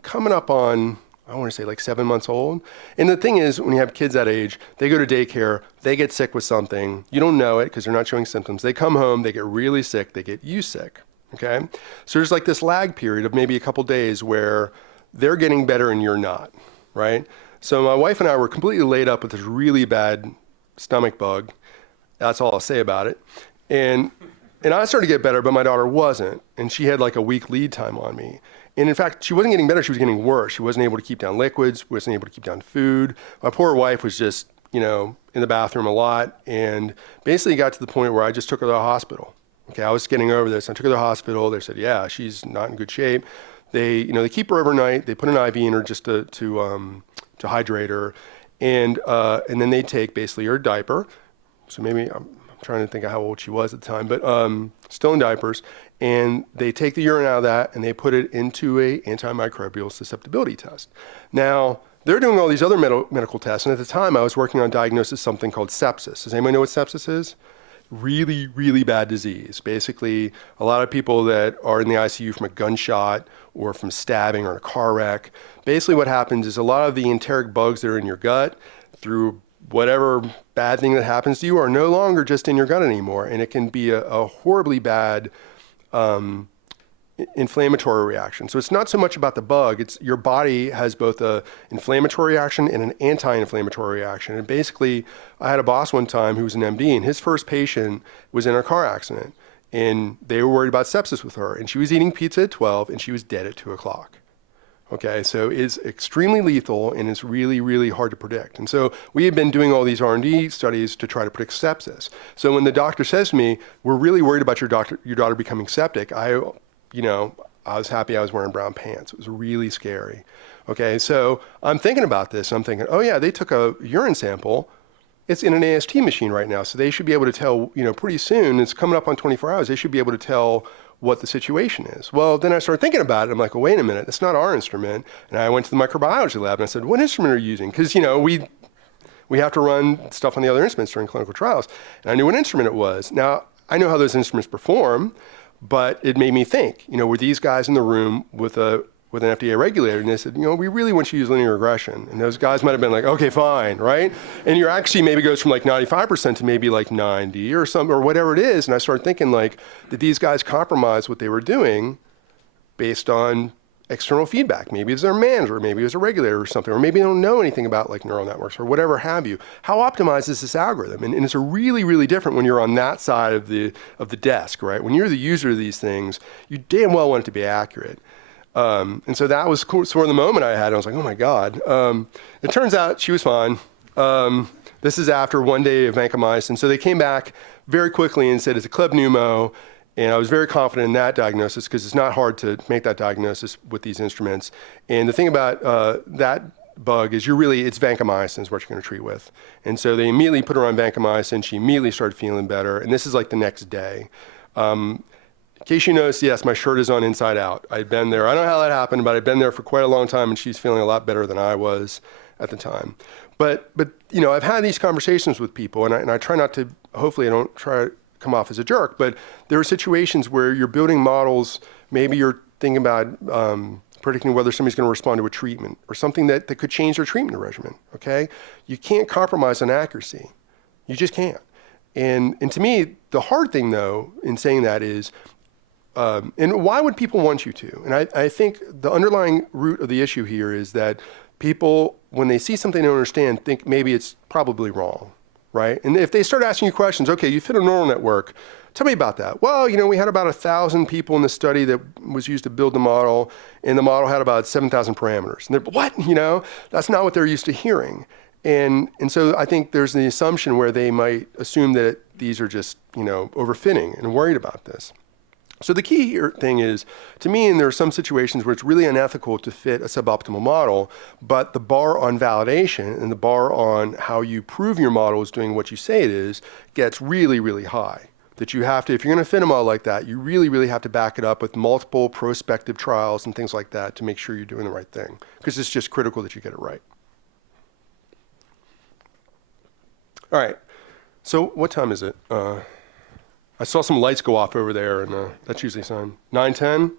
coming up on, I want to say like 7 months old. And the thing is, when you have kids that age, they go to daycare, they get sick with something. You don't know it because they're not showing symptoms. They come home, they get really sick, they get you sick. Okay, so there's like this lag period of maybe a couple days where they're getting better and you're not, right? So my wife and I were completely laid up with this really bad stomach bug. That's all I'll say about it. And I started to get better, but my daughter wasn't. And she had like a week lead time on me. And in fact, she wasn't getting better, she was getting worse. She wasn't able to keep down liquids, wasn't able to keep down food. My poor wife was just, in the bathroom a lot, and basically got to the point where I just took her to the hospital. Okay, I was getting over this. I took her to the hospital. They said, yeah, she's not in good shape. They keep her overnight. They put an IV in her just to hydrate her, and then they take basically her diaper. So maybe I'm trying to think of how old she was at the time, but still in diapers. And they take the urine out of that and they put it into a antimicrobial susceptibility test. Now they're doing all these other medical tests, and at the time I was working on diagnosis something called sepsis. Does anybody know what sepsis is? Really, really bad disease. Basically, a lot of people that are in the ICU from a gunshot or from stabbing or a car wreck, basically what happens is a lot of the enteric bugs that are in your gut through whatever bad thing that happens to you are no longer just in your gut anymore. And it can be a horribly bad inflammatory reaction. So it's not so much about the bug, it's your body has both a inflammatory reaction and an anti-inflammatory reaction. And basically, I had a boss one time who was an MD, and his first patient was in a car accident, and they were worried about sepsis with her, and she was eating pizza at 12 and she was dead at 2 o'clock. Okay, so it's extremely lethal and it's really, really hard to predict. And so we have been doing all these R&D studies to try to predict sepsis. So when the doctor says to me, we're really worried about your daughter becoming septic, I was happy I was wearing brown pants. It was really scary. Okay, so I'm thinking about this. I'm thinking, oh yeah, they took a urine sample. It's in an AST machine right now, so they should be able to tell, pretty soon, it's coming up on 24 hours, they should be able to tell what the situation is. Well, then I started thinking about it. I'm like, well, wait a minute, it's not our instrument. And I went to the microbiology lab and I said, what instrument are you using? Because, we have to run stuff on the other instruments during clinical trials. And I knew what instrument it was. Now, I know how those instruments perform, but it made me think, were these guys in the room with an FDA regulator, and they said, we really want you to use linear regression. And those guys might have been like, okay, fine, right? And your accuracy maybe goes from like 95% to maybe like 90 or whatever it is. And I started thinking like, did these guys compromise what they were doing based on external feedback? Maybe it's their manager, maybe it was a regulator or something, or maybe they don't know anything about like neural networks or whatever have you. How optimized is this algorithm? And it's a really, really different when you're on that side of the desk, right? When you're the user of these things, you damn well want it to be accurate. And so that was sort of the moment I had. I was like, oh my God. It turns out she was fine. This is after one day of vancomycin. So they came back very quickly and said, it's a klebpneumo. And I was very confident in that diagnosis because it's not hard to make that diagnosis with these instruments. And the thing about that bug is it's vancomycin is what you're going to treat with. And so they immediately put her on vancomycin. She immediately started feeling better. And this is like the next day. In case you notice, yes, my shirt is on inside out. I'd been there. I don't know how that happened, but I'd been there for quite a long time, and she's feeling a lot better than I was at the time. But I've had these conversations with people, and I try not to, hopefully I don't try to come off as a jerk, but there are situations where you're building models, maybe you're thinking about predicting whether somebody's going to respond to a treatment or something that could change their treatment regimen, okay? You can't compromise on accuracy. You just can't. And to me, the hard thing, though, in saying that is, and why would people want you to? And I think the underlying root of the issue here is that people, when they see something they don't understand, think maybe it's probably wrong, right? And if they start asking you questions, okay, you fit a neural network, tell me about that. Well, we had about 1,000 people in the study that was used to build the model, and the model had about 7,000 parameters. And they're, what? That's not what they're used to hearing. And so I think there's the assumption where they might assume that these are just, overfitting and worried about this. So the key here thing is, to me, and there are some situations where it's really unethical to fit a suboptimal model, but the bar on validation and the bar on how you prove your model is doing what you say it is gets really, really high. That you have to, if you're going to fit a model like that, you really, really have to back it up with multiple prospective trials and things like that to make sure you're doing the right thing, because it's just critical that you get it right. All right, so what time is it? I saw some lights go off over there, and that's usually a sign. 9:10?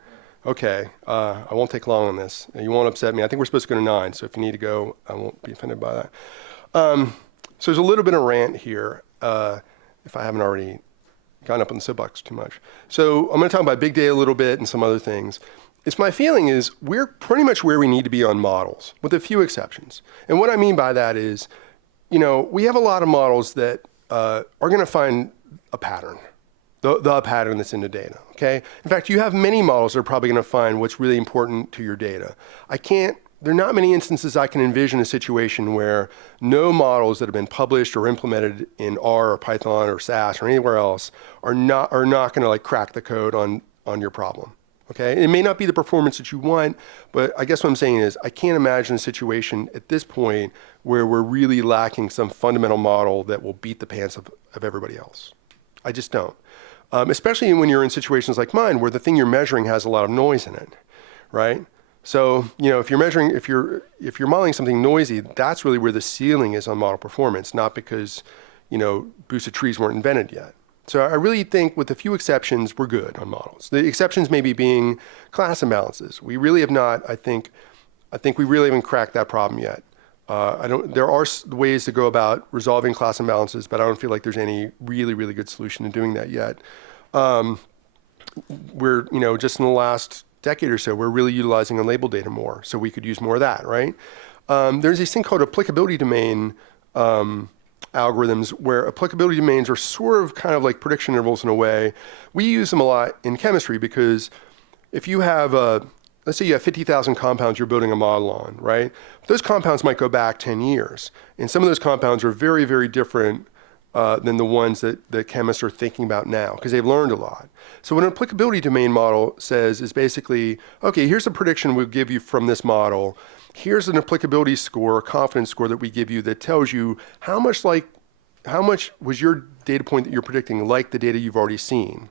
Okay, I won't take long on this. You won't upset me. I think we're supposed to go to 9, so if you need to go, I won't be offended by that. So there's a little bit of rant here, if I haven't already gone up on the soapbox too much. So I'm going to talk about big data a little bit and some other things. My feeling is we're pretty much where we need to be on models, with a few exceptions. And what I mean by that is, we have a lot of models that are going to find a pattern. The pattern that's in the data, okay? In fact, you have many models that are probably going to find what's really important to your data. There are not many instances I can envision a situation where no models that have been published or implemented in R or Python or SAS or anywhere else are not going to crack the code on your problem, okay? It may not be the performance that you want, but I guess what I'm saying is I can't imagine a situation at this point where we're really lacking some fundamental model that will beat the pants of everybody else. I just don't. Especially when you're in situations like mine where the thing you're measuring has a lot of noise in it, right? So, if you're modeling something noisy, that's really where the ceiling is on model performance, not because, boosted trees weren't invented yet. So I really think with a few exceptions, we're good on models. The exceptions maybe being class imbalances. We really have not, I think we really haven't cracked that problem yet. There are ways to go about resolving class imbalances, but I don't feel like there's any really, really good solution to doing that yet. We're, just in the last decade or so, we're really utilizing unlabeled data more, so we could use more of that, right? There's this thing called applicability domain algorithms, where applicability domains are sort of kind of like prediction intervals in a way. We use them a lot in chemistry because if you have let's say you have 50,000 compounds you're building a model on, right? Those compounds might go back 10 years. And some of those compounds are very, very different than the ones that chemists are thinking about now, because they've learned a lot. So what an applicability domain model says is basically, okay, here's a prediction we'll give you from this model. Here's an applicability score, a confidence score that we give you that tells you how much was your data point that you're predicting like the data you've already seen,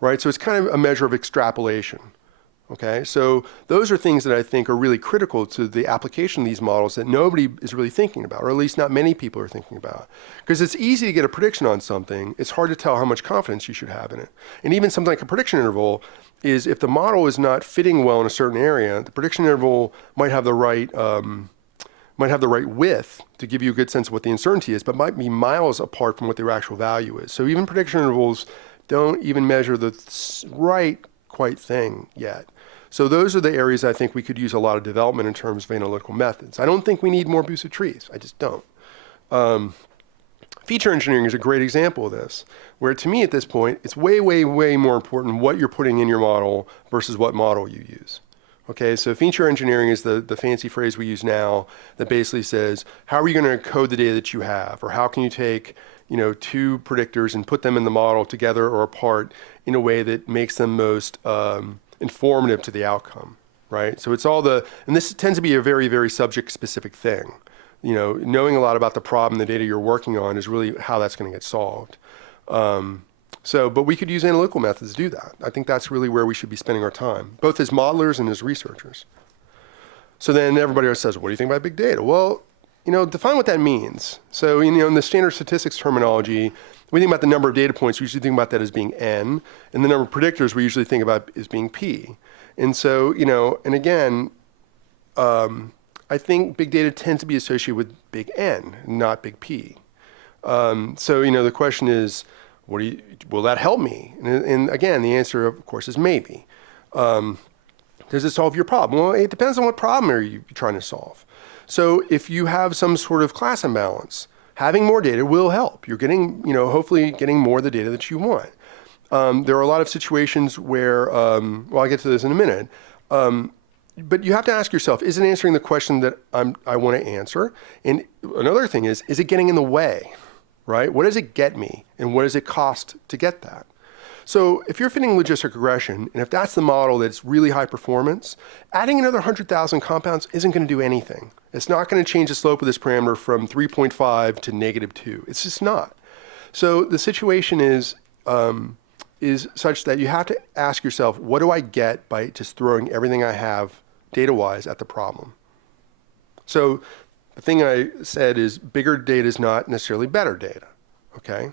right? So it's kind of a measure of extrapolation. Okay, so those are things that I think are really critical to the application of these models that nobody is really thinking about, or at least not many people are thinking about. Because it's easy to get a prediction on something, it's hard to tell how much confidence you should have in it. And even something like a prediction interval is, if the model is not fitting well in a certain area, the prediction interval might have the right width to give you a good sense of what the uncertainty is, but might be miles apart from what their actual value is. So even prediction intervals don't even measure the right quite thing yet. So those are the areas I think we could use a lot of development in terms of analytical methods. I don't think we need more boosted trees. I just don't. Feature engineering is a great example of this, where to me at this point, it's way, way, way more important what you're putting in your model versus what model you use. Okay, so feature engineering is the fancy phrase we use now that basically says, how are you going to code the data that you have? Or how can you take two predictors and put them in the model together or apart in a way that makes them most informative to the outcome, right? So it's and this tends to be a very, very subject-specific thing. Knowing a lot about the problem, the data you're working on is really how that's going to get solved. But we could use analytical methods to do that. I think that's really where we should be spending our time, both as modelers and as researchers. So then everybody else says, what do you think about big data? Well, define what that means. So, in the standard statistics terminology, we think about the number of data points, we usually think about that as being n, and the number of predictors we usually think about as being p. And so, and again, I think big data tends to be associated with big N, not big P. So, the question is, will that help me? And again, the answer, of course, is maybe. Does it solve your problem? Well, it depends on what problem are you trying to solve. So if you have some sort of class imbalance, having more data will help. You're getting, hopefully getting more of the data that you want. There are a lot of situations where, I'll get to this in a minute, but you have to ask yourself, is it answering the question that I want to answer? And another thing is it getting in the way, right? What does it get me? And what does it cost to get that? So if you're fitting logistic regression, and if that's the model that's really high performance, adding another 100,000 compounds isn't going to do anything. It's not going to change the slope of this parameter from 3.5 to -2. It's just not. So the situation is such that you have to ask yourself, what do I get by just throwing everything I have data-wise at the problem? So the thing I said is bigger data is not necessarily better data, okay?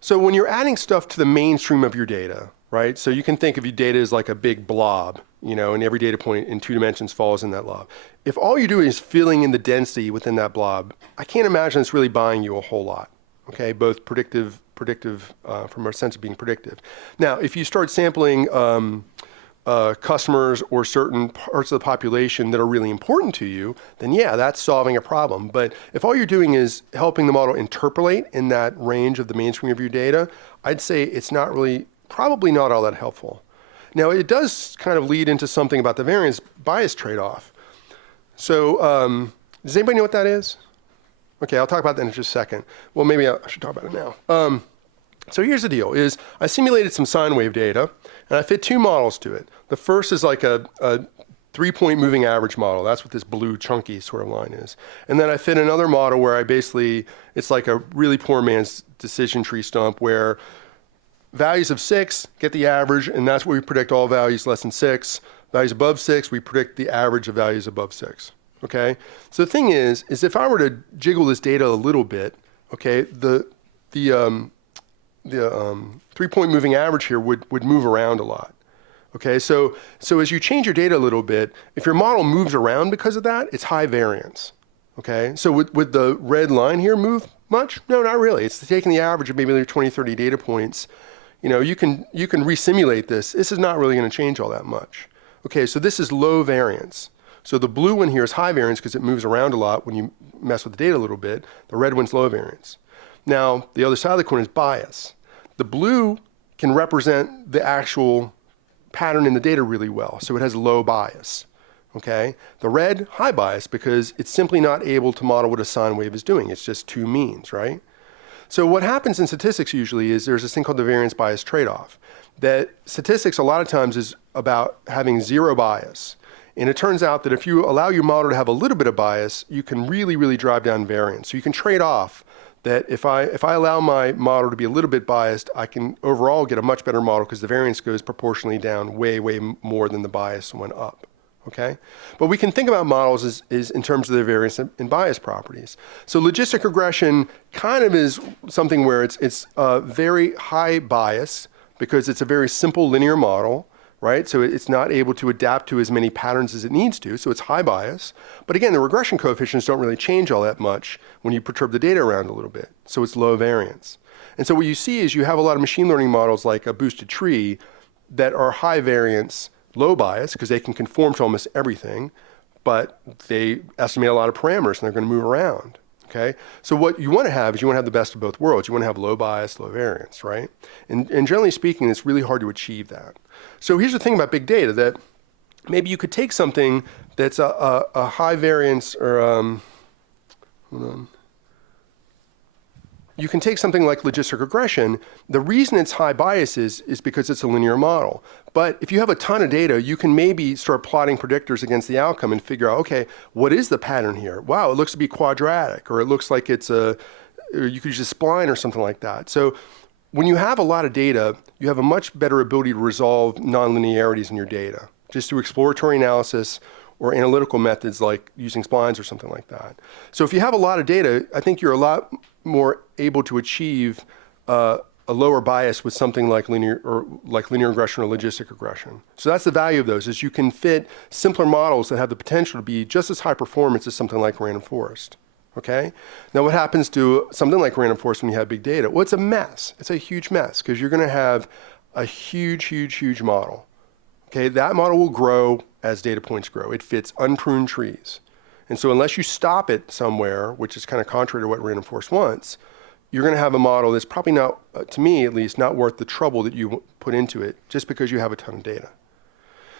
So when you're adding stuff to the mainstream of your data, right? So you can think of your data as like a big blob, and every data point in 2 dimensions falls in that blob. If all you're doing is filling in the density within that blob, I can't imagine it's really buying you a whole lot, okay? Both predictive from a sense of being predictive. Now, if you start sampling customers or certain parts of the population that are really important to you, then yeah, that's solving a problem. But if all you're doing is helping the model interpolate in that range of the mainstream of your data, I'd say it's probably not all that helpful. Now, it does kind of lead into something about the variance bias trade-off. So does anybody know what that is? Okay, I'll talk about that in just a second. Well, maybe I should talk about it now. So here's the deal, is I simulated some sine wave data, and I fit 2 models to it. The first is like a 3-point moving average model. That's what this blue chunky sort of line is. And then I fit another model where it's like a really poor man's decision tree stump where values of 6 get the average, and that's where we predict all values less than 6. Values above 6, we predict the average of values above 6. Okay? So the thing is if I were to jiggle this data a little bit, okay, the 3-point moving average here would move around a lot. Okay, so as you change your data a little bit, if your model moves around because of that, it's high variance. Okay, so would the red line here move much? No, not really. It's taking the average of maybe 20, 30 data points. You can resimulate this. This is not really going to change all that much. Okay, so this is low variance. So the blue one here is high variance because it moves around a lot when you mess with the data a little bit. The red one's low variance. Now, the other side of the coin is bias. The blue can represent the actual pattern in the data really well, so it has low bias, okay? The red, high bias, because it's simply not able to model what a sine wave is doing. It's just 2 means, right? So what happens in statistics usually is there's this thing called the variance bias trade-off. That statistics a lot of times is about having 0 bias. And it turns out that if you allow your model to have a little bit of bias, you can really, really drive down variance. So you can trade off that if I allow my model to be a little bit biased, I can overall get a much better model because the variance goes proportionally down way, way more than the bias went up, okay? But we can think about models as in terms of their variance and bias properties. So logistic regression kind of is something where it's very high bias because it's a very simple linear model, right? So it's not able to adapt to as many patterns as it needs to, so it's high bias. But again, the regression coefficients don't really change all that much when you perturb the data around a little bit, so it's low variance. And so what you see is you have a lot of machine learning models like a boosted tree that are high variance, low bias, because they can conform to almost everything, but they estimate a lot of parameters and they're going to move around. Okay, so what you want to have is you want to have the best of both worlds. You want to have low bias, low variance, right? And generally speaking, it's really hard to achieve that. So here's the thing about big data, that maybe you could take something that's a high variance or hold on. You can take something like logistic regression. The reason it's high bias is because it's a linear model. But if you have a ton of data, you can maybe start plotting predictors against the outcome and figure out, okay, what is the pattern here? Wow, it looks to be quadratic, or it looks like it's or you could use a spline or something like that. So when you have a lot of data, you have a much better ability to resolve nonlinearities in your data, just through exploratory analysis or analytical methods like using splines or something like that. So if you have a lot of data, I think you're a lot more able to achieve a lower bias with something like linear regression or logistic regression. So that's the value of those, is you can fit simpler models that have the potential to be just as high performance as something like random forest. Okay? Now what happens to something like random forest when you have big data? Well, it's a mess. It's a huge mess because you're going to have a huge model. Okay? That model will grow as data points grow. It fits unpruned trees. And so unless you stop it somewhere, which is kind of contrary to what random forest wants, you're going to have a model that's probably not, to me at least, not worth the trouble that you put into it just because you have a ton of data.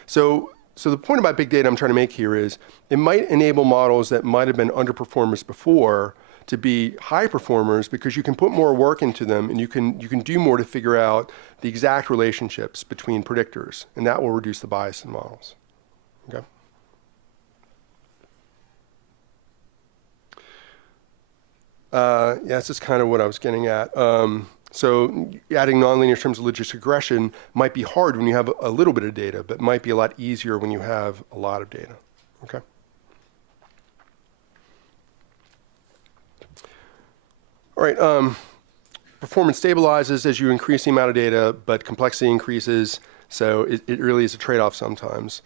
So the point about big data I'm trying to make here is it might enable models that might have been underperformers before to be high performers because you can put more work into them and you can do more to figure out the exact relationships between predictors, and that will reduce the bias in models. Okay? Yeah, that's just kind of what I was getting at. So adding nonlinear terms of logistic regression might be hard when you have a little bit of data, but might be a lot easier when you have a lot of data. Okay? All right. Performance stabilizes as you increase the amount of data, but complexity increases. So it really is a trade-off sometimes.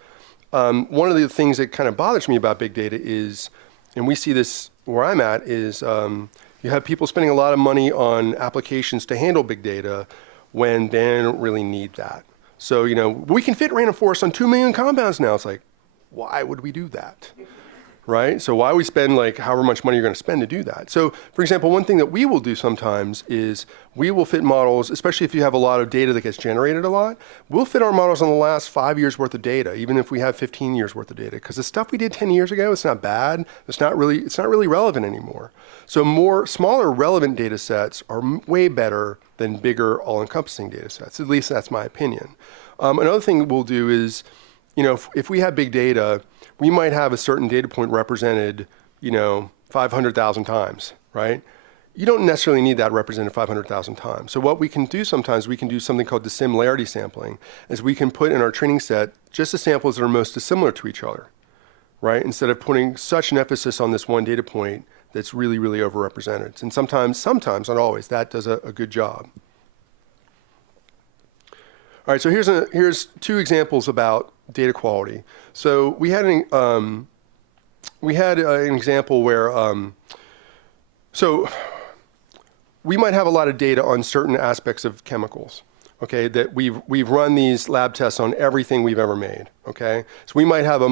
One of the things that kind of bothers me about big data is, and we see this where I'm at, is you have people spending a lot of money on applications to handle big data when they don't really need that. So, we can fit random forest on 2 million compounds now. It's like, why would we do that? Right? So why we spend like however much money you're going to spend to do that? So, for example, one thing that we will do sometimes is we will fit models, especially if you have a lot of data that gets generated a lot, we'll fit our models on the last 5 years worth of data, even if we have 15 years worth of data. Because the stuff we did 10 years ago, it's not bad. It's not really relevant anymore. So smaller relevant data sets are way better than bigger all-encompassing data sets. At least that's my opinion. Another thing we'll do is, if we have big data, we might have a certain data point represented, 500,000 times, right? You don't necessarily need that represented 500,000 times. So what we can do sometimes, we can do something called dissimilarity sampling, is we can put in our training set just the samples that are most dissimilar to each other, right? Instead of putting such an emphasis on this one data point that's really overrepresented. And sometimes, not always, that does a good job. All right, so here's two examples about data quality. So we had an example where so we might have a lot of data on certain aspects of chemicals, okay, that we've run these lab tests on everything we've ever made, okay? So we might have,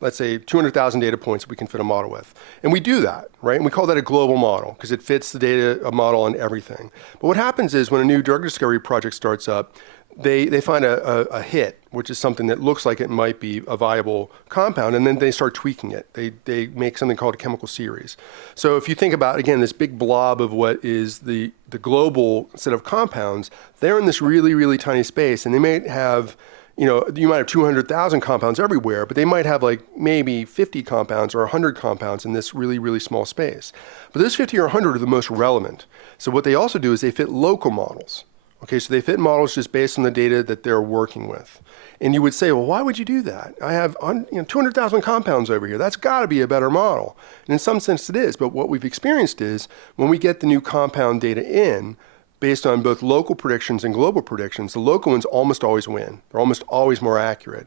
let's say, 200,000 data points that we can fit a model with. And we do that, right? And we call that a global model because it fits the data model on everything. But what happens is when a new drug discovery project starts up, they find a hit, which is something that looks like it might be a viable compound, and then they start tweaking it. They make something called a chemical series. So if you think about, again, this big blob of what is the global set of compounds, they're in this really tiny space, and they may have, you might have 200,000 compounds everywhere, but they might have like maybe 50 compounds or 100 compounds in this really small space. But those 50 or 100 are the most relevant. So what they also do is they fit local models. Okay, so they fit models just based on the data that they're working with. And you would say, well, why would you do that? I have 200,000 compounds over here. That's got to be a better model. And in some sense it is, but what we've experienced is when we get the new compound data in, based on both local predictions and global predictions, the local ones almost always win. They're almost always more accurate,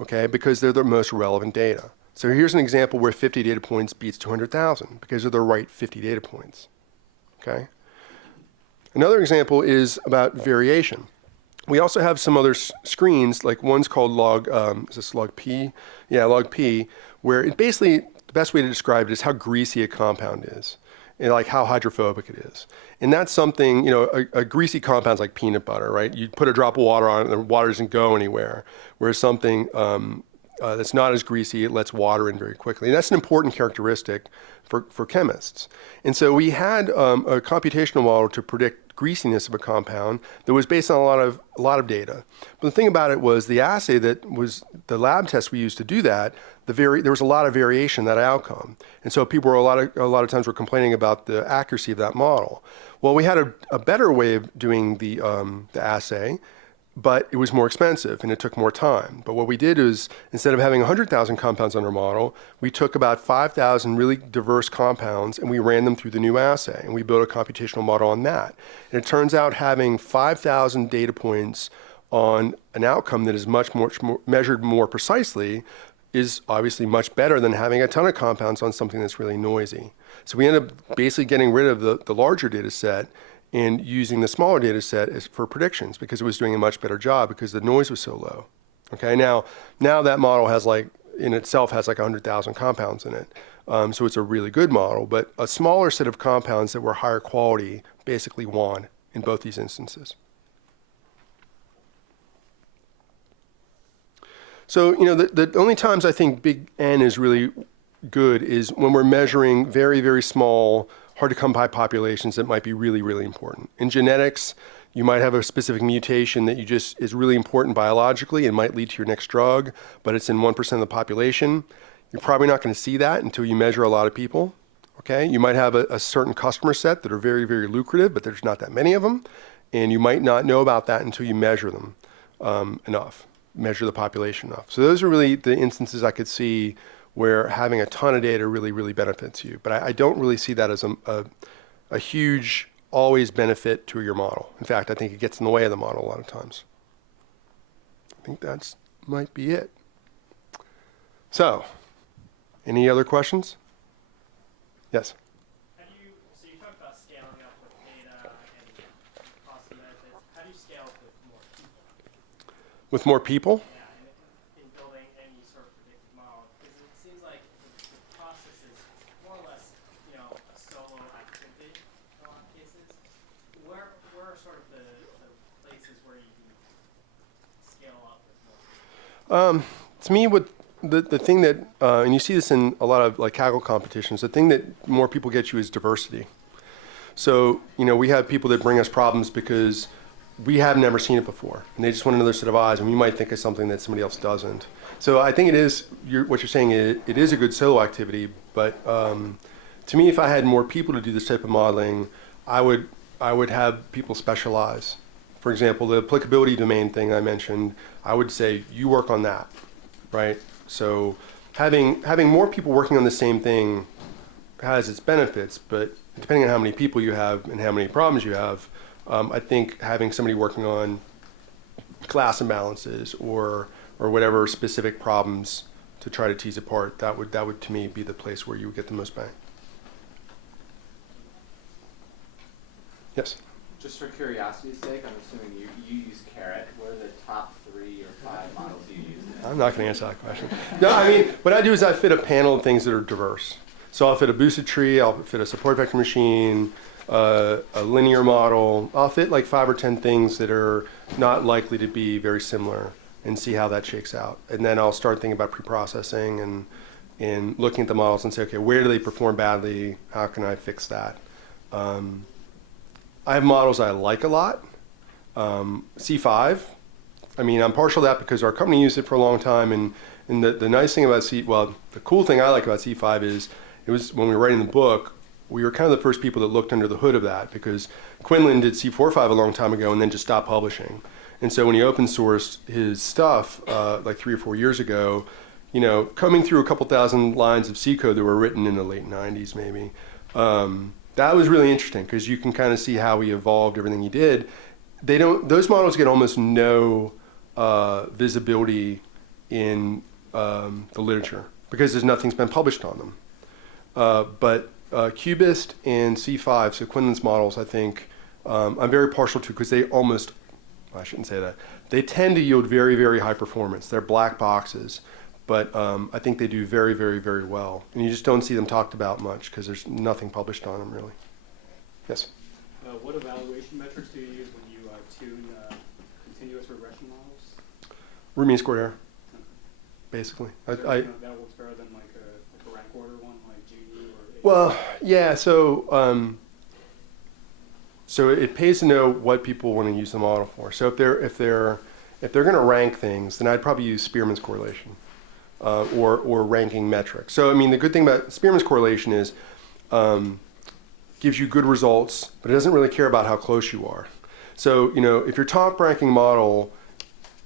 okay, because they're the most relevant data. So here's an example where 50 data points beats 200,000 because they're the right 50 data points, okay? Another example is about variation. We also have some other screens, like one's called log, is this log P? Yeah, log P, where it basically, the best way to describe it is how greasy a compound is, and like how hydrophobic it is. And that's something, a greasy compound's like peanut butter, right? You put a drop of water on it and the water doesn't go anywhere. Whereas something that's not as greasy. It lets water in very quickly. And that's an important characteristic for chemists. And so we had a computational model to predict greasiness of a compound that was based on a lot of data. But the thing about it was the assay that was the lab test we used to do that, there was a lot of variation in that outcome. And so people were a lot of times were complaining about the accuracy of that model. Well, we had a better way of doing the assay, but it was more expensive and it took more time. But what we did is, instead of having 100,000 compounds on our model, we took about 5,000 really diverse compounds and we ran them through the new assay, and we built a computational model on that. And it turns out having 5,000 data points on an outcome that is much more measured more precisely is obviously much better than having a ton of compounds on something that's really noisy. So we ended up basically getting rid of the larger data set and using the smaller data set for predictions, because it was doing a much better job because the noise was so low. Okay, now that model has in itself has 100,000 compounds in it. So it's a really good model, but a smaller set of compounds that were higher quality basically won in both these instances. So, the only times I think big N is really good is when we're measuring very, very small, hard to come by populations that might be really, really important. In genetics, you might have a specific mutation that is really important biologically and might lead to your next drug, but it's in 1% of the population. You're probably not going to see that until you measure a lot of people. Okay? You might have a certain customer set that are very, very lucrative, but there's not that many of them, and you might not know about that until you measure them enough, measure the population enough. So those are really the instances I could see where having a ton of data really, really benefits you. But I don't really see that as a huge, always benefit to your model. In fact, I think it gets in the way of the model a lot of times. I think that might be it. So, any other questions? Yes? So you talked about scaling up with data and cost benefits. How do you scale up with more people? With more people? In building any sort of predictive model, because it seems like the process is more or less, a solo activity in a lot of cases. Where are sort of the places where you can scale up with more people? To me, what the thing that, and you see this in a lot of Kaggle competitions, the thing that more people get you is diversity. So, we have people that bring us problems because we have never seen it before, and they just want another set of eyes, and we might think of something that somebody else doesn't. So I think what you're saying, it is a good solo activity, but to me, if I had more people to do this type of modeling, I would have people specialize. For example, the applicability domain thing I mentioned, I would say, you work on that, right? So having more people working on the same thing has its benefits, but depending on how many people you have and how many problems you have, I think having somebody working on class imbalances or whatever specific problems to try to tease apart, that would to me be the place where you would get the most bang. Yes? Just for curiosity's sake, I'm assuming you use caret. What are the top 3 or 5 models you use? I'm not going to answer that question. No, I mean, what I do is I fit a panel of things that are diverse. So I'll fit a boosted tree, I'll fit a support vector machine, a linear model. I'll fit 5 or 10 things that are not likely to be very similar and see how that shakes out. And then I'll start thinking about preprocessing and looking at the models and say, okay, where do they perform badly? How can I fix that? I have models I like a lot. C5, I mean, I'm partial to that because our company used it for a long time. And the nice thing about the cool thing I like about C5 is it was when we were writing the book, we were kind of the first people that looked under the hood of that, because Quinlan did C45 a long time ago and then just stopped publishing. And so when he open sourced his stuff 3 or 4 years ago, coming through a couple thousand lines of C code that were written in the late 90s maybe, that was really interesting because you can kind of see how he evolved everything he did. Those models get almost no visibility in the literature because nothing's been published on them. But Cubist and C5, so Quinlan's models, I think I'm very partial to because I shouldn't say that. They tend to yield very, very high performance. They're black boxes, but I think they do very, very, very well. And you just don't see them talked about much because there's nothing published on them really. Yes? What evaluation metrics do you use when you tune continuous regression models? Root mean squared error. basically. So I that works better than like a rank order one, like G or A. well, yeah. So it pays to know what people want to use the model for. So if they're going to rank things, then I'd probably use Spearman's correlation or ranking metrics. So I mean, the good thing about Spearman's correlation is gives you good results, but it doesn't really care about how close you are. So if your top ranking model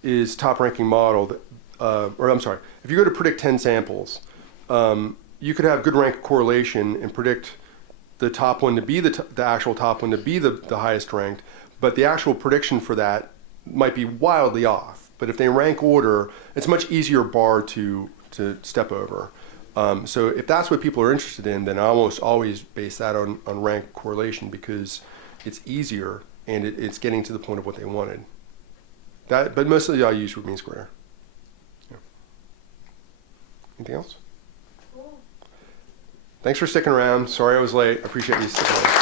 is top ranking model, or I'm sorry, if you go to predict 10 samples, you could have good rank correlation and predict the top one to be the actual top one to be the highest ranked, but the actual prediction for that might be wildly off. But if they rank order, it's a much easier bar to step over. So if that's what people are interested in, then I almost always base that on rank correlation because it's easier and it's getting to the point of what they wanted. But mostly I use root mean square. Yeah. Anything else? Thanks for sticking around. Sorry I was late. I appreciate you sticking around.